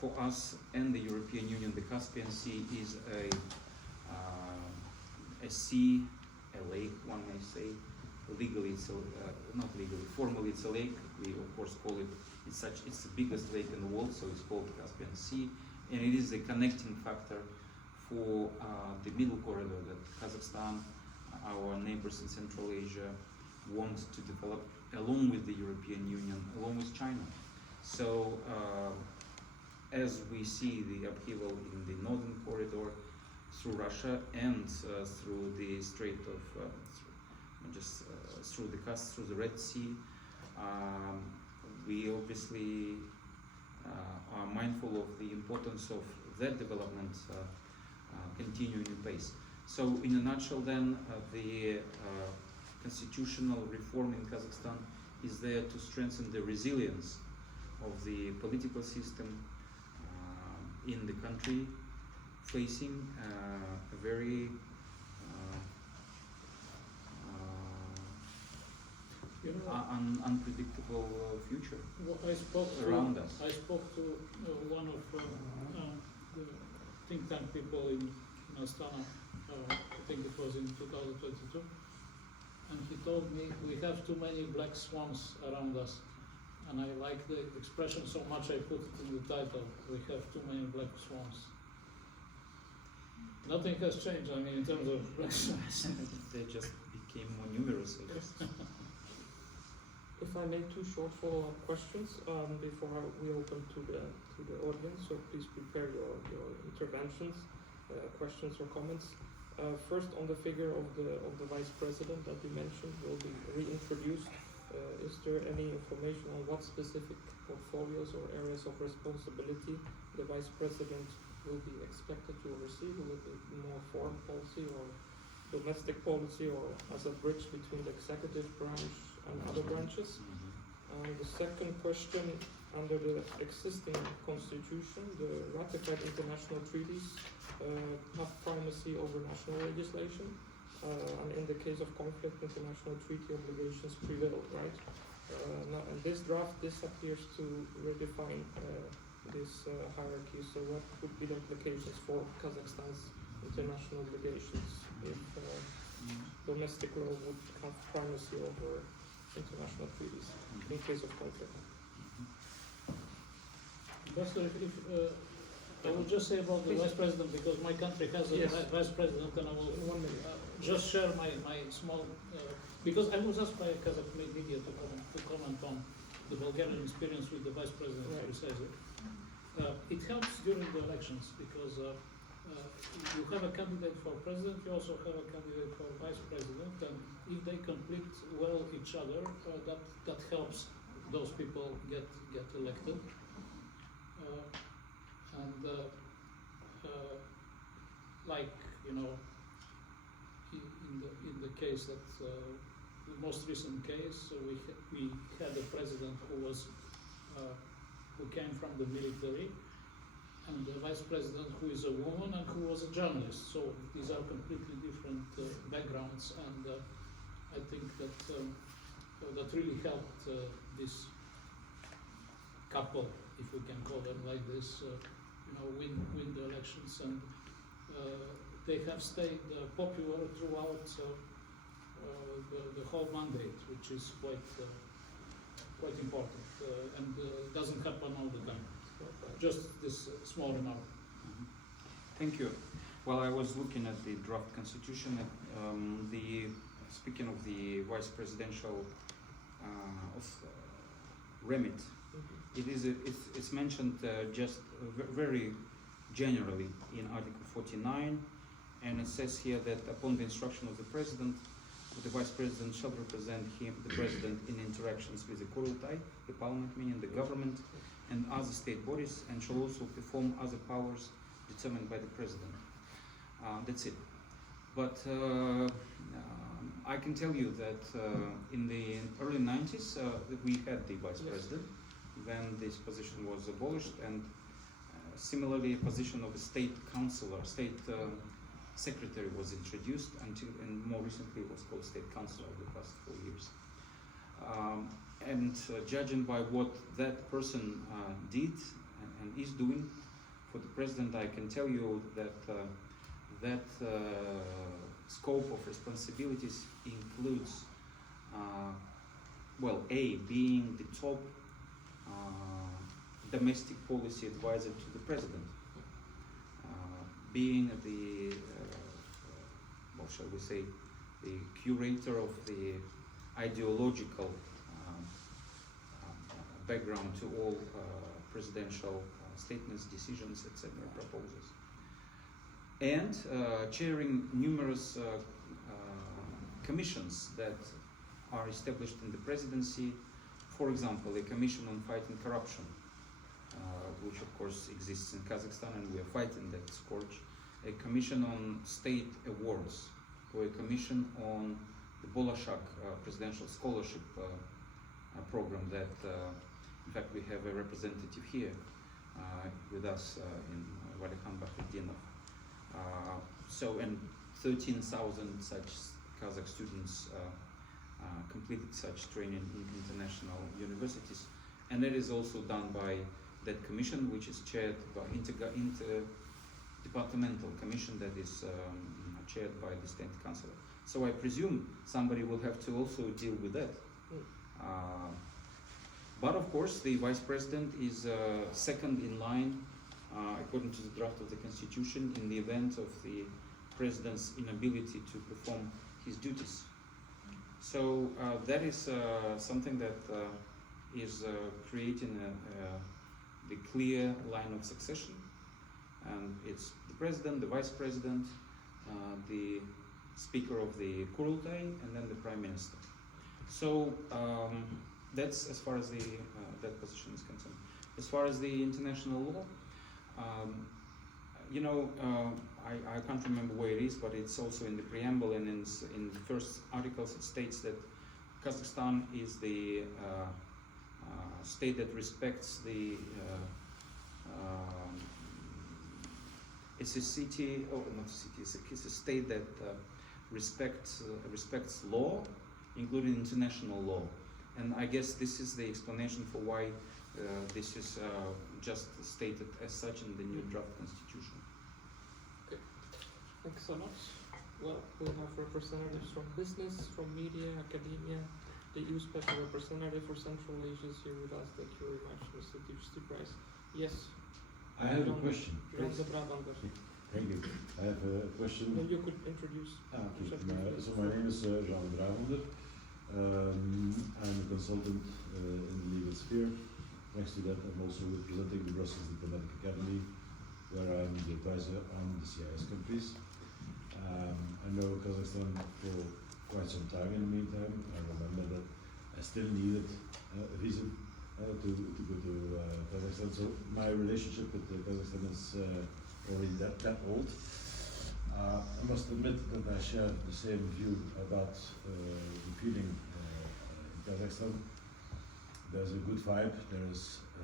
For us and the European Union, the Caspian Sea is a sea, a lake, one may say, legally not legally, formally it's a lake. We of course call it, it's the biggest lake in the world, so it's called Caspian Sea, and it is a connecting factor for the middle corridor that Kazakhstan, our neighbors in Central Asia, want to develop along with the European Union, along with China. So as we see the upheaval in the northern corridor through Russia and through the Strait of, through the Red Sea, we obviously are mindful of the importance of that development continuing in pace. So in a nutshell then, the constitutional reform in Kazakhstan is there to strengthen the resilience of the political system in the country, facing a very unpredictable future around us. I spoke to one of the think tank people in Astana, I think it was in 2022, and he told me we have too many black swans around us. And I like the expression so much I put it in the title, we have too many black swans. Nothing has changed, I mean, in terms of black swans. They just became more numerous, I guess. If I may, two short follow-up questions before we open to the audience, so please prepare your interventions, questions or comments. First, on the figure of the vice president that you mentioned will be reintroduced. Is there any information on what specific portfolios or areas of responsibility the vice president will be expected to oversee? Will it be more foreign policy or domestic policy, or as a bridge between the executive branch and other branches? The second question, under the existing constitution, the ratified international treaties have primacy over national legislation. And in the case of conflict, international treaty obligations prevail, right? Now, in this draft, this appears to redefine this hierarchy. So what would be the implications for Kazakhstan's international obligations if domestic law would have primacy over international treaties in case of conflict? Pastor, if I will just say about the vice president, because my country has a vice president, and I will just share my small, because I was asked by Kazakh media to comment on the Bulgarian experience with the vice president, precisely. It helps during the elections, because you have a candidate for president, you also have a candidate for vice president, and if they complete well each other, that helps those people get elected. Like, you know, in the case that the most recent case, we had a president who came from the military, and the vice president who is a woman and who was a journalist. So these are completely different backgrounds, and I think that really helped this couple, if we can call them like this, win the elections, and they have stayed popular throughout the whole mandate, which is quite important, and doesn't happen all the time. Just this small remark. Thank you. Well, I was looking at the draft constitution. Speaking of the vice presidential remit, it's mentioned just very generally in Article 49, and it says here that upon the instruction of the president, the vice president shall represent the president in interactions with the Kurultai, the parliament, meaning the government, and other state bodies, and shall also perform other powers determined by the president. That's it. But I can tell you that in the early 90s, we had the vice president. Then this position was abolished, and similarly, a position of a state councillor, state secretary was introduced and more recently it was called state councillor over the past 4 years. Judging by what that person did and is doing for the president, I can tell you that that scope of responsibilities includes well, A, being the top domestic policy advisor to the president, being the, what shall we say, the curator of the ideological background to all presidential statements, decisions, etc., proposals, and chairing numerous commissions that are established in the presidency. For example, a commission on fighting corruption, which of course exists in Kazakhstan, and we are fighting that scourge. A commission on state awards, or a commission on the Bolashak presidential scholarship program that, in fact, we have a representative here with us in Valihan Bahreddinov. So, and 13,000 such Kazakh students completed such training in international universities. And that is also done by that commission, which is chaired by interdepartmental commission that is chaired by the state councillor. So I presume somebody will have to also deal with that. But of course, the vice president is second in line, according to the draft of the constitution, in the event of the president's inability to perform his duties. So that is something that is creating the clear line of succession, and it's the president, the vice president, the speaker of the Kurultai, and then the prime minister. So that's as far as the that position is concerned. As far as the international law, you know, I can't remember where it is, but it's also in the preamble, and in the first articles it states that Kazakhstan is the state that respects the it's a city, or not a city, it's a state that respects law, including international law. And I guess this is the explanation for why this is just stated as such in the new draft constitution. Okay, thanks a lot. Well, we have representatives from business, from media, academia. The EU Special Representative for Central Asia is here with us. Thank you very much, Mr. Price. Yes. I have a question. Thank you. I have a question. Maybe you could introduce. Okay. So my name is Jean Dravender. I'm a consultant in the legal sphere. Next to that, I'm also representing the Brussels Diplomatic Academy, where I'm the advisor on the CIS countries. I know Kazakhstan for quite some time in the meantime. I remember that I still needed a visa to go to Kazakhstan. So my relationship with Kazakhstan is already that old. I must admit that I share the same view about the feeling in Kazakhstan. There's a good vibe, there is a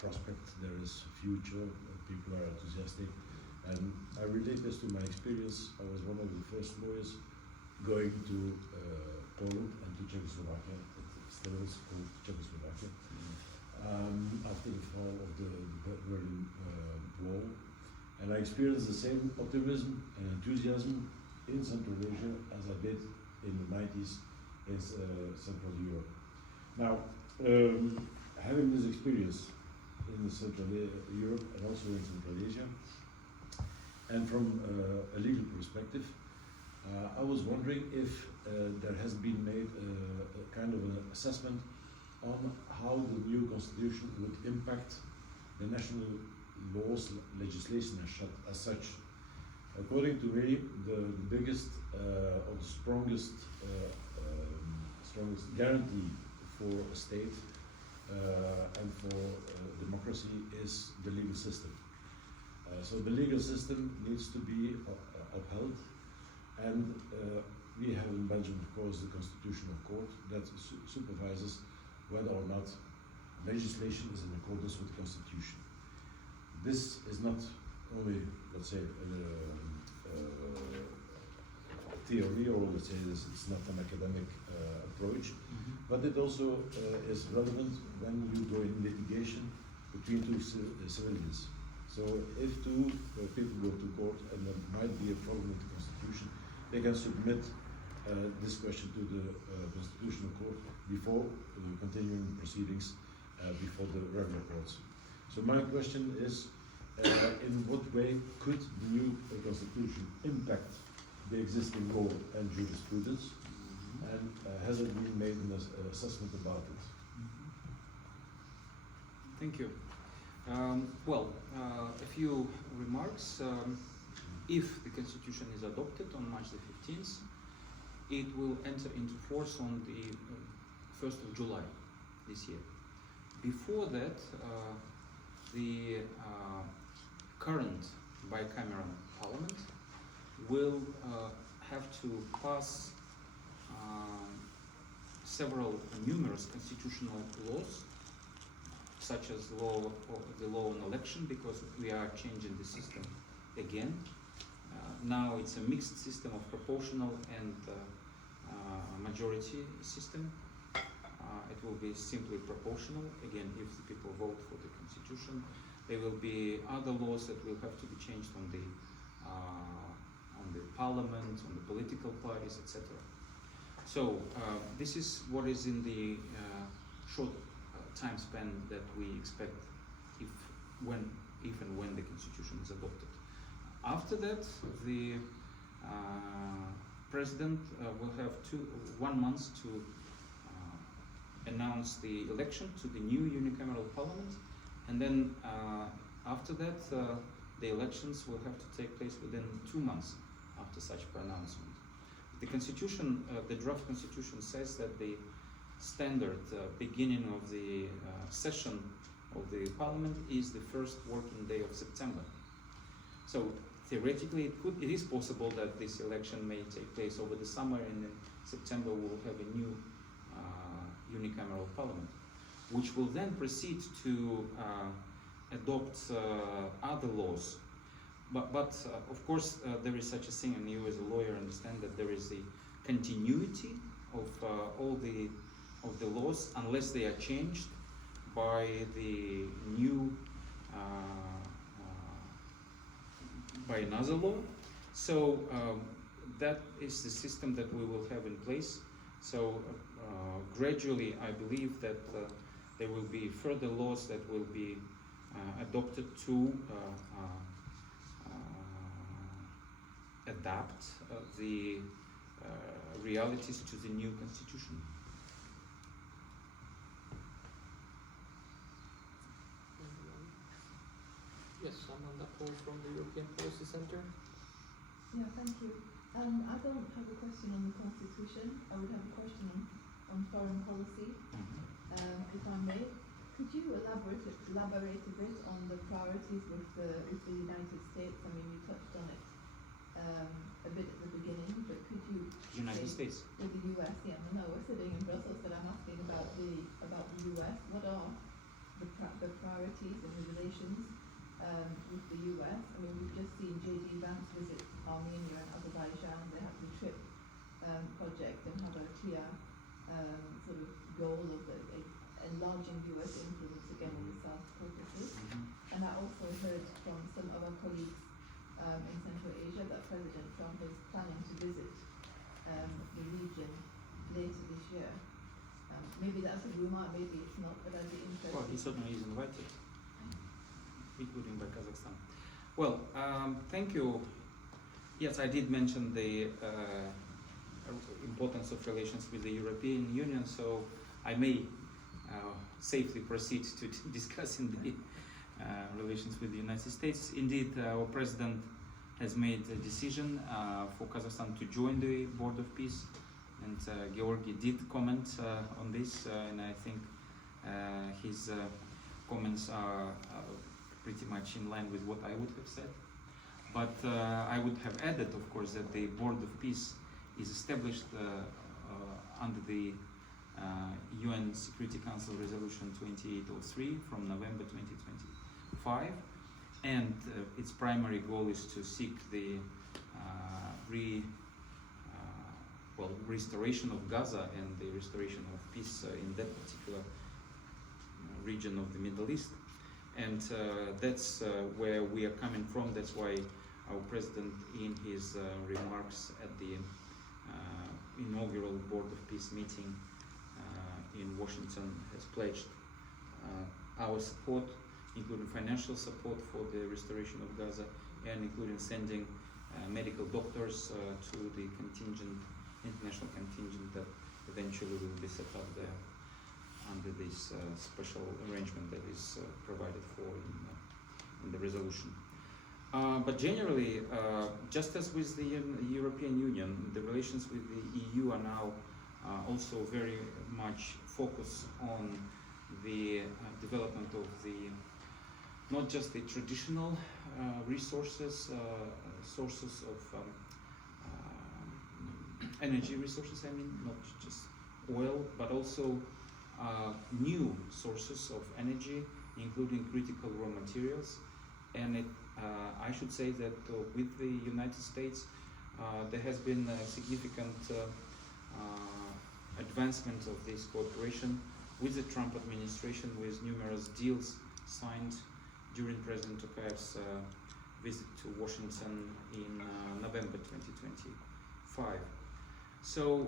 prospect, there is a future, people are enthusiastic. And I relate this to my experience. I was one of the first lawyers going to Poland and to Czechoslovakia. It still is called Czechoslovakia. After the fall of the Berlin Wall. And I experienced the same optimism and enthusiasm in Central Asia as I did in the 90s in Central Europe. Now, having this experience in Central Europe and also in Central Asia, and from a legal perspective, I was wondering if there has been made a kind of an assessment on how the new constitution would impact the national laws, legislation as such. According to me, the biggest or the strongest guarantee for a state and for democracy is the legal system. So the legal system needs to be upheld, and we have in Belgium, of course, the Constitutional Court that supervises whether or not legislation is in accordance with the Constitution. This is not only, let's say, theory, or let's say it's not an academic approach, but it also is relevant when you go in litigation between two civilians. So if two people go to court and there might be a problem with the Constitution, they can submit this question to the Constitutional Court before continuing proceedings before the regular courts. So my question is, in what way could the new Constitution impact the existing law and jurisprudence, and has it been made an assessment about it? Thank you. A few remarks. If the Constitution is adopted on March the 15th, it will enter into force on the 1st of July this year. Before that, the current bicameral parliament will have to pass several numerous constitutional laws, such as the law on election, because we are changing the system again. Now it's a mixed system of proportional and majority system. It will be simply proportional, again, if the people vote for the constitution. There will be other laws that will have to be changed on the parliament, on the political parties, etc. So this is what is in the short time span that we expect if and when the constitution is adopted. After that, the president will have 1 month to announce the election to the new unicameral parliament, and then after that the elections will have to take place within 2 months after such pronouncement. The constitution, the draft constitution says that the standard beginning of the session of the parliament is the first working day of September. So theoretically it is possible that this election may take place over the summer, and in September we'll have a new unicameral parliament, which will then proceed to adopt other laws. But of course there is such a thing, and you as a lawyer understand that there is the continuity of all the laws unless they are changed by the new by another law. So that is the system that we will have in place. So gradually I believe that there will be further laws that will be adopted to adapt the realities to the new constitution. Yes, Amanda Paul from the European Policy Center. Yeah, thank you. I don't have a question on the Constitution. I would have a question on foreign policy, if I may. Could you elaborate a bit on the priorities with the United States? I mean, you touched on it a bit at the beginning, but could you United say States. with the US? Yeah, no, we're sitting in Brussels, but I'm asking about the US. What are the priorities and the relations with the US? I mean, we've just seen J.D. Vance visit Armenia and Azerbaijan. They have the TRIP project and have a clear sort of goal of enlarging US influence again in the South Caucasus. And I also heard from some of our colleagues in Central Asia that President Trump is planning to visit the region later this year. Maybe that's a rumor, maybe it's not, but I'd be interested. Well, he certainly is invited, including by Kazakhstan. Well, thank you. Yes, I did mention the importance of relations with the European Union, so I may safely proceed to discussing the relations with the United States. Indeed, our president has made a decision for Kazakhstan to join the Board of Peace, and Georgi did comment on this, and I think his comments are pretty much in line with what I would have said. But I would have added, of course, that the Board of Peace is established under the UN Security Council Resolution 2803 from November 2025, and its primary goal is to seek the restoration of Gaza and the restoration of peace in that particular region of the Middle East. And that's where we are coming from. That's why our president, in his remarks at the inaugural Board of Peace meeting in Washington has pledged our support, including financial support for the restoration of Gaza, and including sending medical doctors to the international contingent that eventually will be set up there under this special arrangement that is provided for in the resolution. But generally, just as with the European Union, the relations with the EU are now also very much focused on the development of not just the traditional resources, sources of energy resources, not just oil, but also new sources of energy, including critical raw materials. And I should say that with the United States, there has been a significant advancement of this cooperation with the Trump administration, with numerous deals signed during President Tokayev's visit to Washington in November 2025. So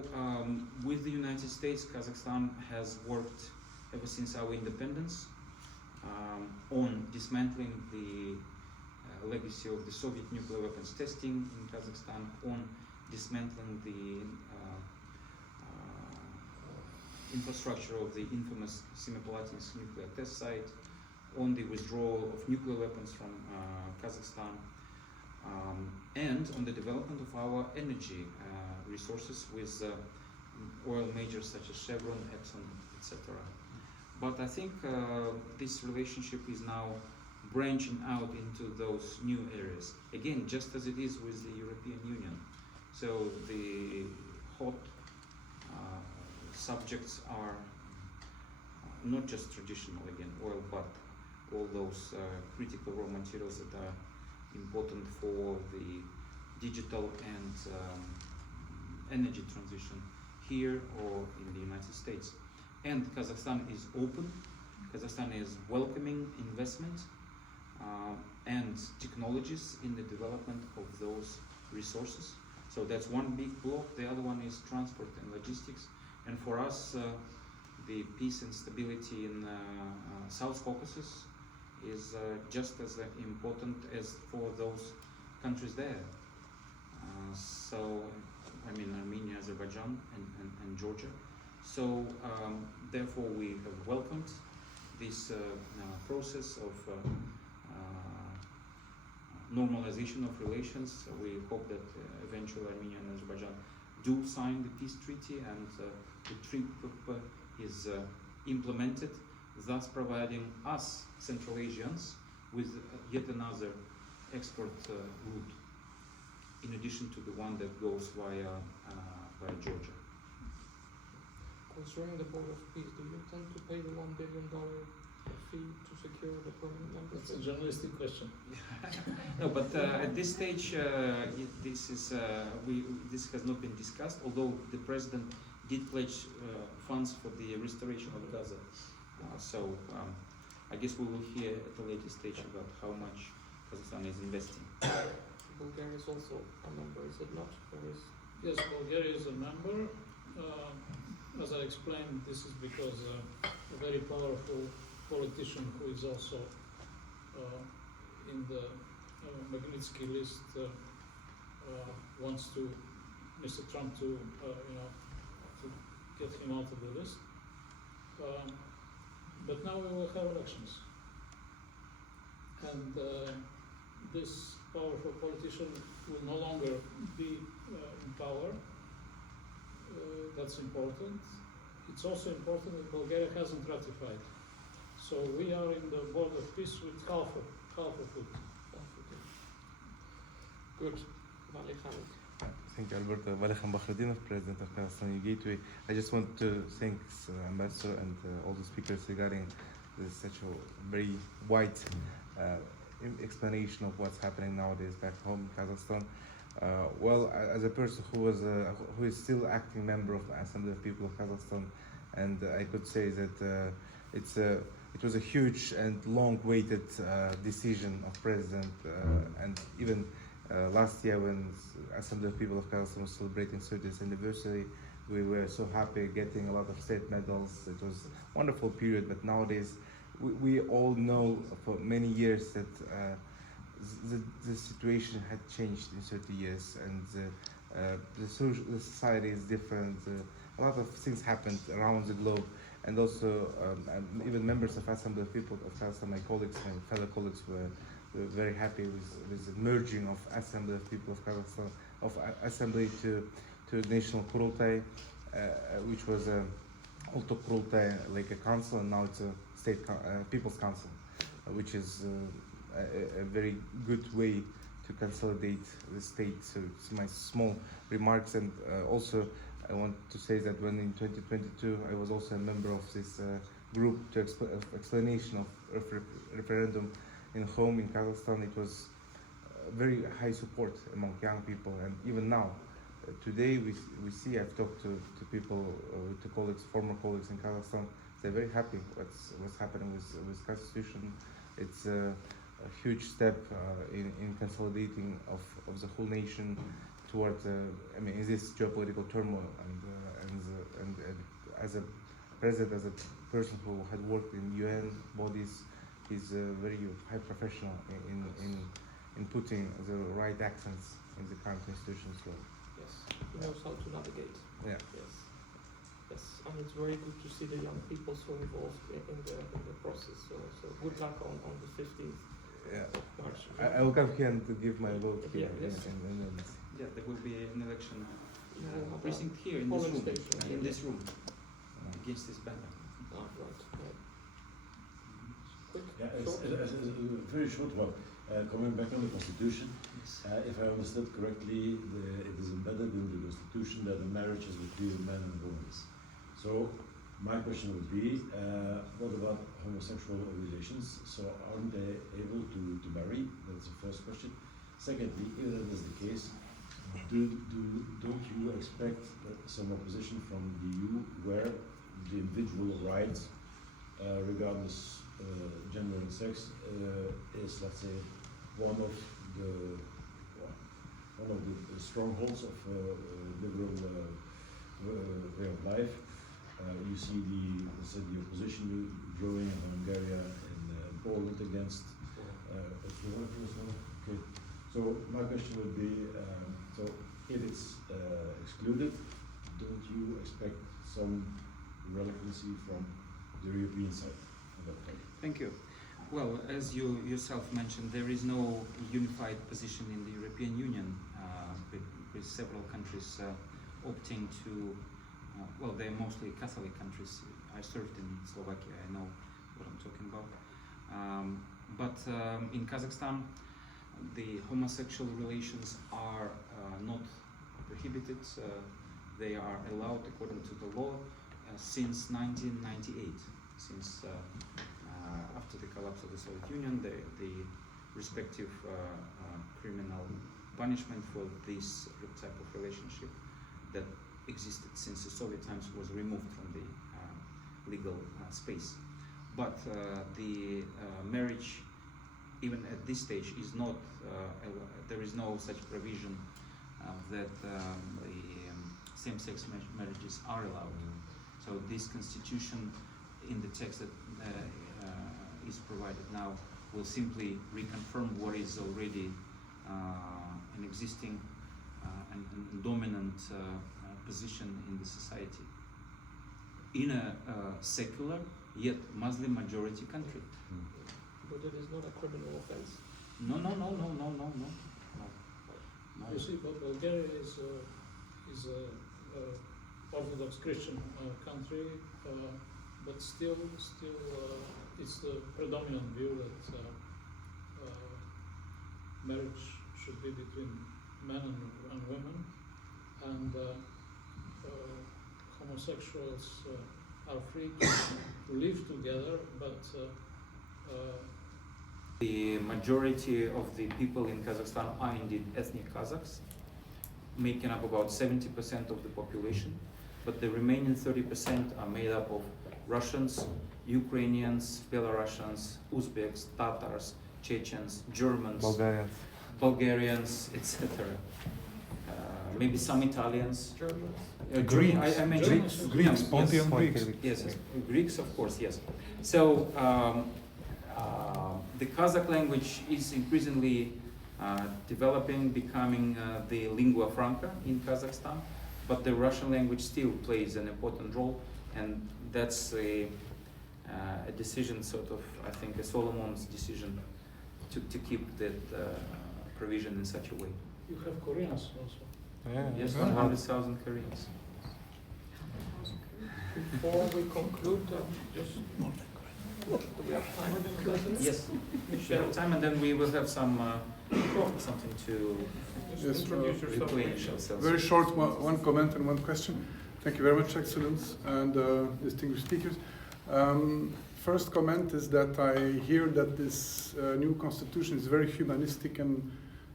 with the United States, Kazakhstan has worked ever since our independence on dismantling the legacy of the Soviet nuclear weapons testing in Kazakhstan, on dismantling the infrastructure of the infamous Semipalatinsk nuclear test site, on the withdrawal of nuclear weapons from Kazakhstan, and on the development of our energy resources with oil majors such as Chevron, Exxon, etc. But I think this relationship is now branching out into those new areas. Again, just as it is with the European Union. So the hot subjects are not just traditional, again, oil, but all those critical raw materials that are important for the digital and energy transition here or in the United States. And Kazakhstan is open, Kazakhstan is welcoming investment and technologies in the development of those resources. So that's one big block. The other one is transport and logistics. And for us, the peace and stability in South Caucasus is just as important as for those countries there. So, I mean, Armenia, Azerbaijan, and Georgia. So, therefore, we have welcomed this process of normalization of relations. We hope that eventually Armenia and Azerbaijan do sign the peace treaty, and the treaty is implemented, thus providing us, Central Asians, with yet another export route, in addition to the one that goes via Georgia. Concerning the Board of Peace, do you intend to pay the $1 billion fee to secure the permanent membership? It's a journalistic question. No, but at this stage, this has not been discussed. Although the president did pledge funds for the restoration of Gaza, so I guess we will hear at a later stage about how much Kazakhstan is investing. Bulgaria is also a member, is it not? Or is Yes, Bulgaria is a member. As I explained, this is because a very powerful politician who is also in the Magnitsky list wants Mr. Trump to get him out of the list. But now we will have elections, and this powerful politician will no longer be in power. That's important. It's also important that Bulgaria hasn't ratified. So we are in the Board of Peace with half a foot. good? Vali Khalid. Thank you, Alberto. Valechan Bakhredinov, President of Kazakhstani Gateway. I just want to thank Ambassador and all the speakers regarding this such a very wide explanation of what's happening nowadays back home in Kazakhstan. Well, as a person who is still acting member of the Assembly of People of Kazakhstan, and I could say that it was a huge and long-awaited decision of President, and even Last year, when Assembly of People of Kazakhstan was celebrating 30th anniversary, we were so happy getting a lot of state medals. It was a wonderful period, but nowadays we all know for many years that the situation had changed in 30 years, and the society is different. A lot of things happened around the globe, and also even members of Assembly of People of Kazakhstan, my colleagues, my fellow colleagues, were very happy with the merging of Assembly of People of Kazakhstan, of Assembly to National Kurultay, which was Ultuk Kurultay, like a council, and now it's a state People's Council, which is a very good way to consolidate the state. So it's my small remarks, and also I want to say that when in 2022 I was also a member of this group to explanation of referendum in home in Kazakhstan, it was very high support among young people, and even now. Today we see, I've talked to people, to colleagues, former colleagues in Kazakhstan, they're very happy what's happening with constitution. It's a huge step in consolidating of the whole nation toward, in this geopolitical turmoil, and as a president, as a person who had worked in UN bodies, he's a very high professional in putting the right accents in the current institutions. So. Yes, he knows how to navigate. Yeah. Yes, and it's very good to see the young people so involved in the process. So good luck on the 15th of March. I will come here and to give my vote here. Yes. Yeah, there will be an election You will have precinct a here in this polling room, station. in this room, against this banner. Right. Quick, Yeah, it's short. a very short one. Coming back on the constitution, Yes. if I understood correctly, it is embedded in the constitution that a marriage is between a man and a woman. So my question would be, what about homosexual relations? So aren't they able to marry? That's the first question. Secondly, if that is the case, don't you expect some opposition from the EU where the individual rights, regardless gender and sex, is, let's say, one of the strongholds of liberal way of life? You see the opposition growing in Hungary and Poland against. Okay. So my question would be, so if it's excluded, don't you expect some reluctancy from the European side of that topic? Thank you. Well, as you yourself mentioned, there is no unified position in the European Union, with several countries opting to, well, they're mostly Catholic countries. I served in Slovakia, I know what I'm talking about. But in Kazakhstan, the homosexual relations are not prohibited. They are allowed according to the law since 1998, since after the collapse of the Soviet Union, the respective criminal punishment for this type of relationship that existed since the Soviet times was removed from the legal space. But the marriage, even at this stage, is not, there is no such provision that the same-sex marriages are allowed. So this constitution, in the text that is provided now, will simply reconfirm what is already an existing and dominant position in the society in a secular yet Muslim majority country. But it is not a criminal offense. No. You see, but Bulgaria is a Orthodox Christian country, but still it's the predominant view that marriage should be between men and women, and homosexuals are free to live together, but the majority of the people in Kazakhstan are indeed ethnic Kazakhs, making up about 70% of the population, but the remaining 30% are made up of Russians, Ukrainians, Belarusians, Uzbeks, Tatars, Chechens, Germans, Bulgarians, etc. Maybe some Italians. Germans. Greeks. I mentioned Greeks, Pontian Greeks. Yes, Greeks, of course, yes. So the Kazakh language is increasingly developing, becoming the lingua franca in Kazakhstan, but the Russian language still plays an important role, and that's a decision, sort of, I think, a Solomon's decision to keep that provision in such a way. You have Koreans also. Yes, 100,000 Koreans. Before we conclude, just do we have time? Yes, we should have time, and then we will have some something to Just introduce yourself. replenish ourselves. Very short, one comment and one question. Thank you very much, Excellence, and distinguished speakers. First comment is that I hear that this new constitution is very humanistic and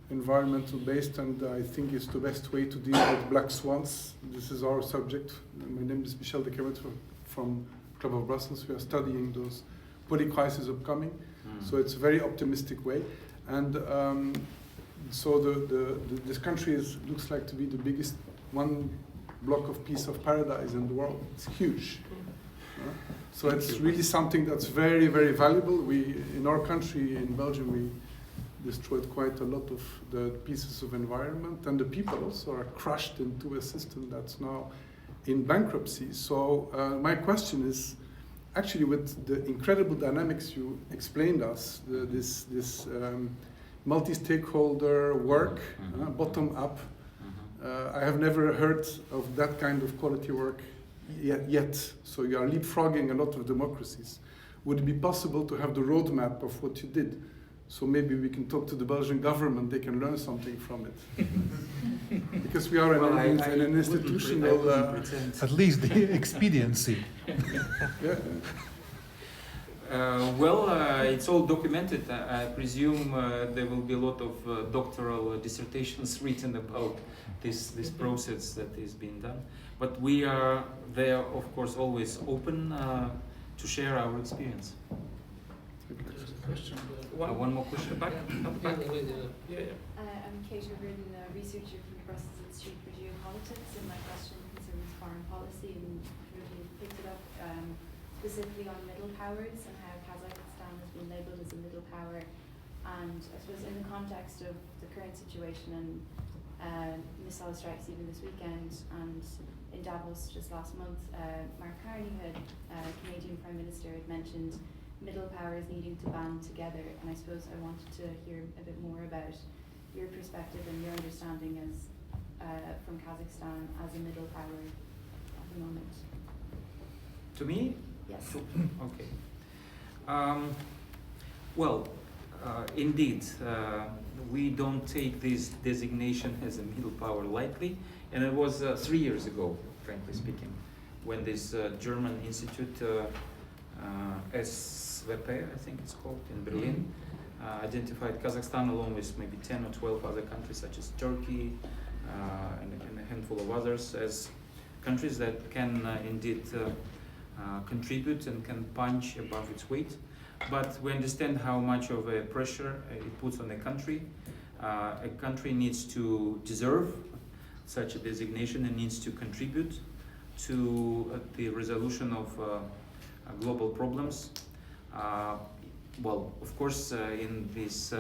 environmental based, and I think it's the best way to deal with black swans. This is our subject. My name is Michel de Kemet from Club of Brussels. We are studying those polycrises upcoming, so it's a very optimistic way. And so this country looks like to be the biggest one block of piece of paradise in the world. It's huge. So it's really something that's very, very valuable. We, in our country, in Belgium, we destroyed quite a lot of the pieces of environment, and the people also are crushed into a system that's now in bankruptcy. So my question is, actually, with the incredible dynamics you explained us, this multi-stakeholder work, bottom up, I have never heard of that kind of quality work yet. So you are leapfrogging a lot of democracies. Would it be possible to have the roadmap of what you did? So maybe we can talk to the Belgian government, they can learn something from it. Because we are in an institutional... At least the expediency. Yeah. It's all documented. I presume there will be a lot of doctoral dissertations written about this process that is being done. But we are there, of course, always open to share our experience. There's a question there. One more question. Back. Yeah, the lady there. Yeah. I'm Kate O'Riordan, a researcher from the Brussels Institute for Geopolitics, and my question concerns foreign policy, and really picked it up specifically on middle powers and how Kazakhstan has been labelled as a middle power. And I suppose in the context of the current situation and missile strikes even this weekend, and in Davos just last month, Mark Carney, Canadian Prime Minister, had mentioned middle powers needing to band together, and I suppose I wanted to hear a bit more about your perspective and your understanding as from Kazakhstan as a middle power at the moment. To me? Yes. Okay. Indeed, we don't take this designation as a middle power lightly, and it was 3 years ago, frankly speaking, when this German institute, SVP, I think it's called, in Berlin, identified Kazakhstan along with maybe 10 or 12 other countries such as Turkey and a handful of others as countries that can indeed contribute and can punch above its weight. But we understand how much of a pressure it puts on a country. A country needs to deserve such a designation and needs to contribute to the resolution of global problems. Of course, in this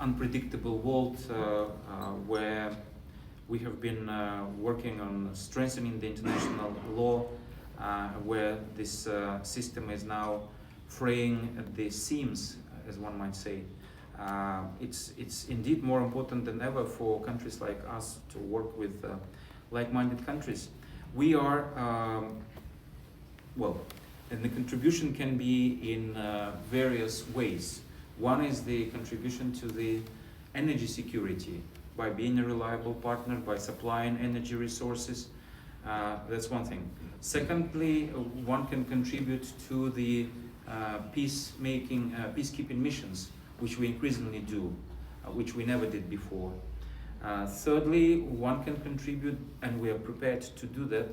unpredictable world where we have been working on strengthening the international law, where this system is now fraying the seams, as one might say, it's indeed more important than ever for countries like us to work with like-minded countries. We are, and the contribution can be in various ways. One is the contribution to the energy security by being a reliable partner, by supplying energy resources. That's one thing. Secondly, one can contribute to the peacekeeping missions, which we increasingly do, which we never did before. Thirdly, one can contribute, and we are prepared to do that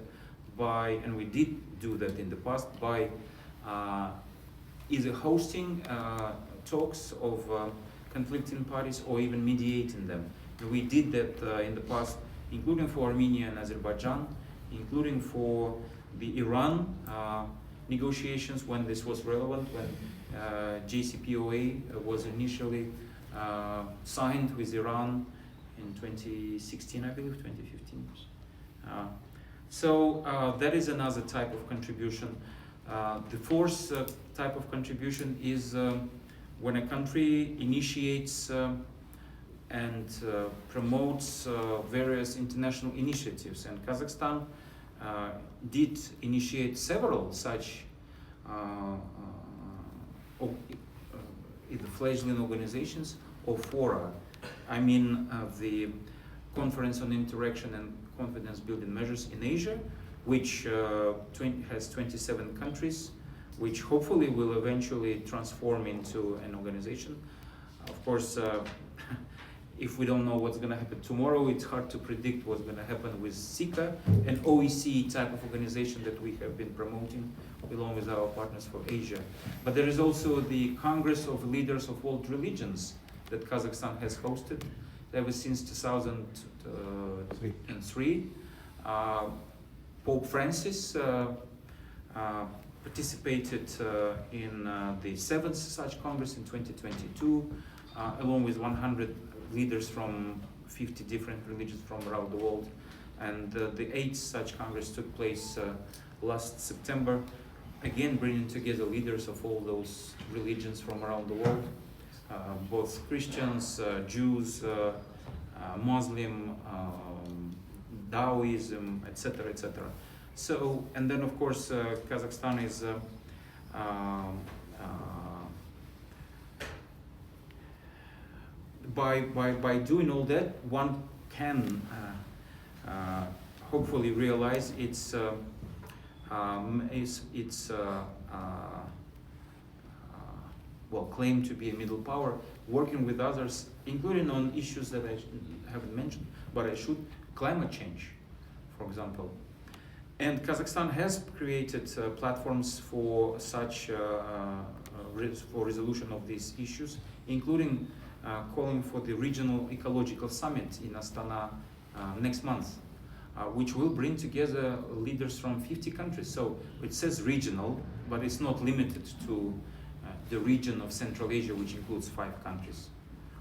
by, and we did do that in the past, by either hosting talks of conflicting parties or even mediating them. And we did that in the past, including for Armenia and Azerbaijan, including for the Iran negotiations when this was relevant, when JCPOA was initially signed with Iran in 2016, I believe, 2015. So that is another type of contribution. The fourth type of contribution is when a country initiates and promotes various international initiatives, and Kazakhstan did initiate several such either fledgling organizations or fora. I mean the Conference on Interaction and Confidence Building Measures in Asia, which has 27 countries, which hopefully will eventually transform into an organization. Of course, if we don't know what's going to happen tomorrow, it's hard to predict what's going to happen with SICA, an OEC type of organization that we have been promoting along with our partners for Asia. But there is also the Congress of Leaders of World Religions that Kazakhstan has hosted ever since 2003. Pope Francis participated in the 7th such Congress in 2022, along with 100 leaders from 50 different religions from around the world. And the 8th such Congress took place last September, again bringing together leaders of all those religions from around the world, both Christians, Jews, Muslim, Taoism, etc., etc. So, and then of course Kazakhstan is by doing all that, one can hopefully realize its well, claim to be a middle power, working with others, including on issues that I haven't mentioned, but I should, climate change, for example. And Kazakhstan has created platforms for such for resolution of these issues, including calling for the regional ecological summit in Astana next month, which will bring together leaders from 50 countries. So it says regional, but it's not limited to the region of Central Asia, which includes 5 countries,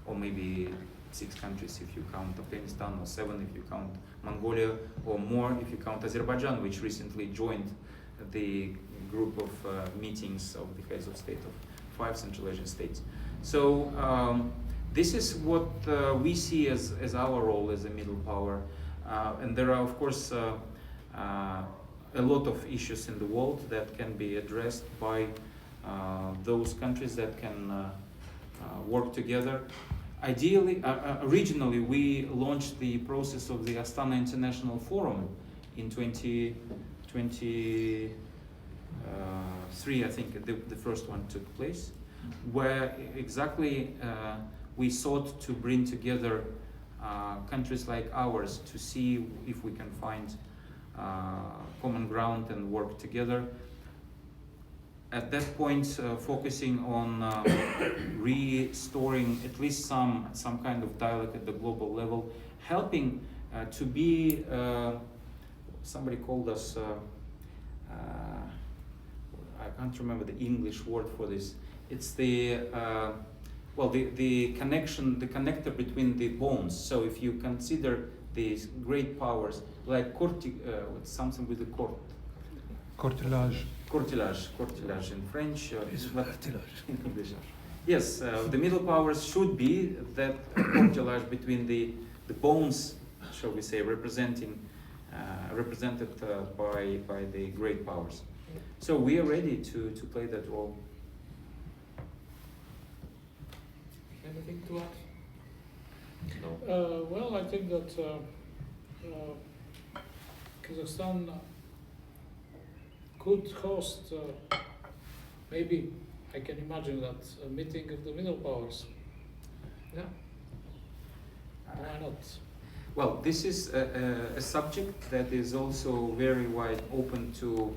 or maybe 6 countries if you count Afghanistan, or 7 if you count Mongolia, or more if you count Azerbaijan, which recently joined the group of meetings of the heads of state of 5 Central Asian states. So this is what we see as our role as a middle power. And there are, of course, a lot of issues in the world that can be addressed by those countries that can work together. Ideally, originally we launched the process of the Astana International Forum in 2023, I think the first one took place, where exactly we sought to bring together countries like ours to see if we can find common ground and work together. At that point, focusing on restoring at least some kind of dialogue at the global level, helping to be, somebody called us, I can't remember the English word for this. It's the well, the connection, the connector between the bones. So if you consider these great powers, like something with the cord. Cortelage. Cortelage in French. In English. Yes, the middle powers should be that cortelage between the bones, shall we say, represented by the great powers. So we are ready to play that role. Anything to add? No. Well, I think that Kazakhstan could host, maybe I can imagine that, a meeting of the middle powers. Yeah. Why not? Well, this is a subject that is also very wide open to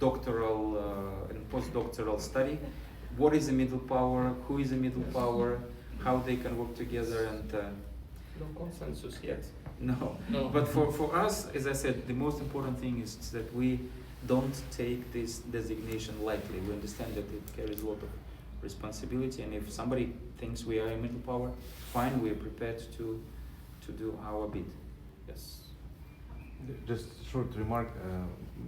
doctoral and postdoctoral study, what is a middle power, who is a middle power, how they can work together, and No consensus yet. no. No. But for us, as I said, the most important thing is that we don't take this designation lightly. We understand that it carries a lot of responsibility, and if somebody thinks we are a middle power, fine, we are prepared to do our bit. Yes. Just a short remark.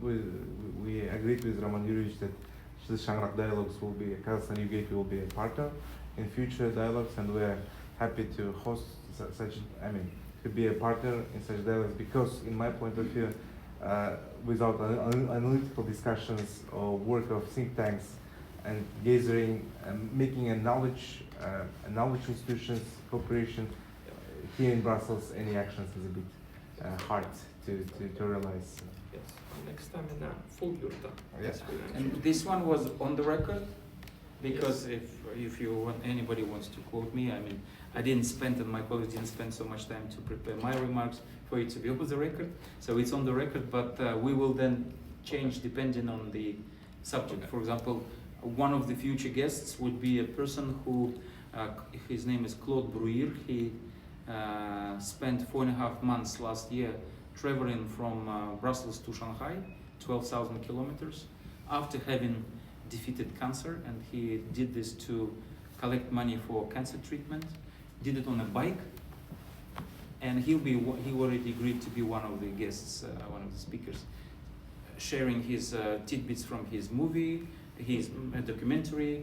We agreed with Roman Yurovich that the Shanyraq Dialogues will be, Kazakhstan UGAP will be a partner in future dialogues, and we are happy to host to be a partner in such dialogues, because in my point of view, without analytical discussions or work of think tanks and gathering and making a knowledge institutions, cooperation here in Brussels, any actions is a bit hard to realize. Yes. Next time in a full yurta. Yes. And this one was on the record, because if you want, anybody wants to quote me, I mean, I didn't spend, and my colleagues didn't spend so much time to prepare my remarks for it to be off the record. So it's on the record, but we will then change depending on the subject. For example, one of the future guests would be a person who, his name is Claude Bruir. He spent 4.5 months last year traveling from Brussels to Shanghai, 12,000 kilometers, after having defeated cancer, and he did this to collect money for cancer treatment. Did it on a bike, and he already agreed to be one of the guests, one of the speakers, sharing his tidbits from his movie, his documentary,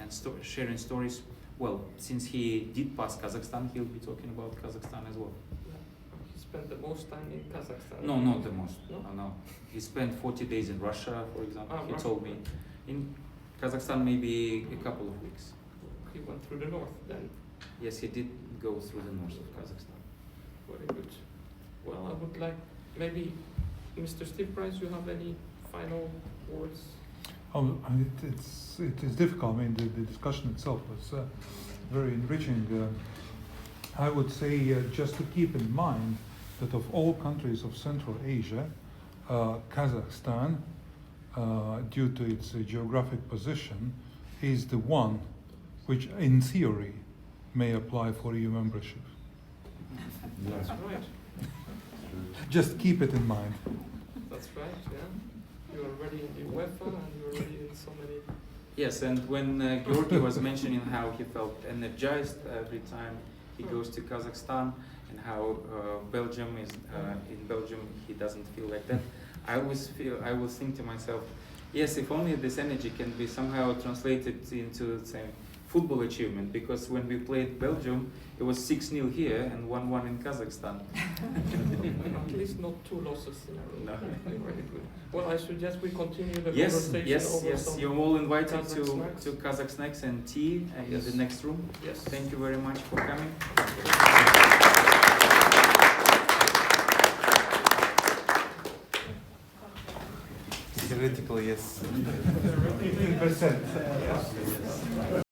and sharing stories. Well, since he did pass Kazakhstan, he'll be talking about Kazakhstan as well. He spent the most time in Kazakhstan. No, not the most. No? No. He spent 40 days in Russia, for example. He Russia. told me. In Kazakhstan, maybe a couple of weeks. He went through the north then. Yes, he did go through the north of Kazakhstan. Very good. Well, I would like, maybe, Mr. Steve Price, you have any final words? It is difficult. I mean, the discussion itself was very enriching. I would say just to keep in mind that of all countries of Central Asia, Kazakhstan, due to its geographic position, is the one which, in theory, may apply for EU membership. That's right. Just keep it in mind. That's right, yeah. You are already in the UEFA and you are already in so many. Yes, and when Georgi was mentioning how he felt energized every time he goes to Kazakhstan, and how Belgium is in Belgium he doesn't feel like that, I always think to myself, yes, if only this energy can be somehow translated into, say, football achievement, because when we played Belgium, it was 6-0 here and 1-1 in Kazakhstan. At least not 2 losses in a row. No. Very good. Well, I suggest we continue the Yes, conversation yes, over yes. some You're all invited Kazakh snacks. to Kazakh snacks and tea in Yes. the next room. Yes. Thank you very much for coming. Theoretically, yes. 15%.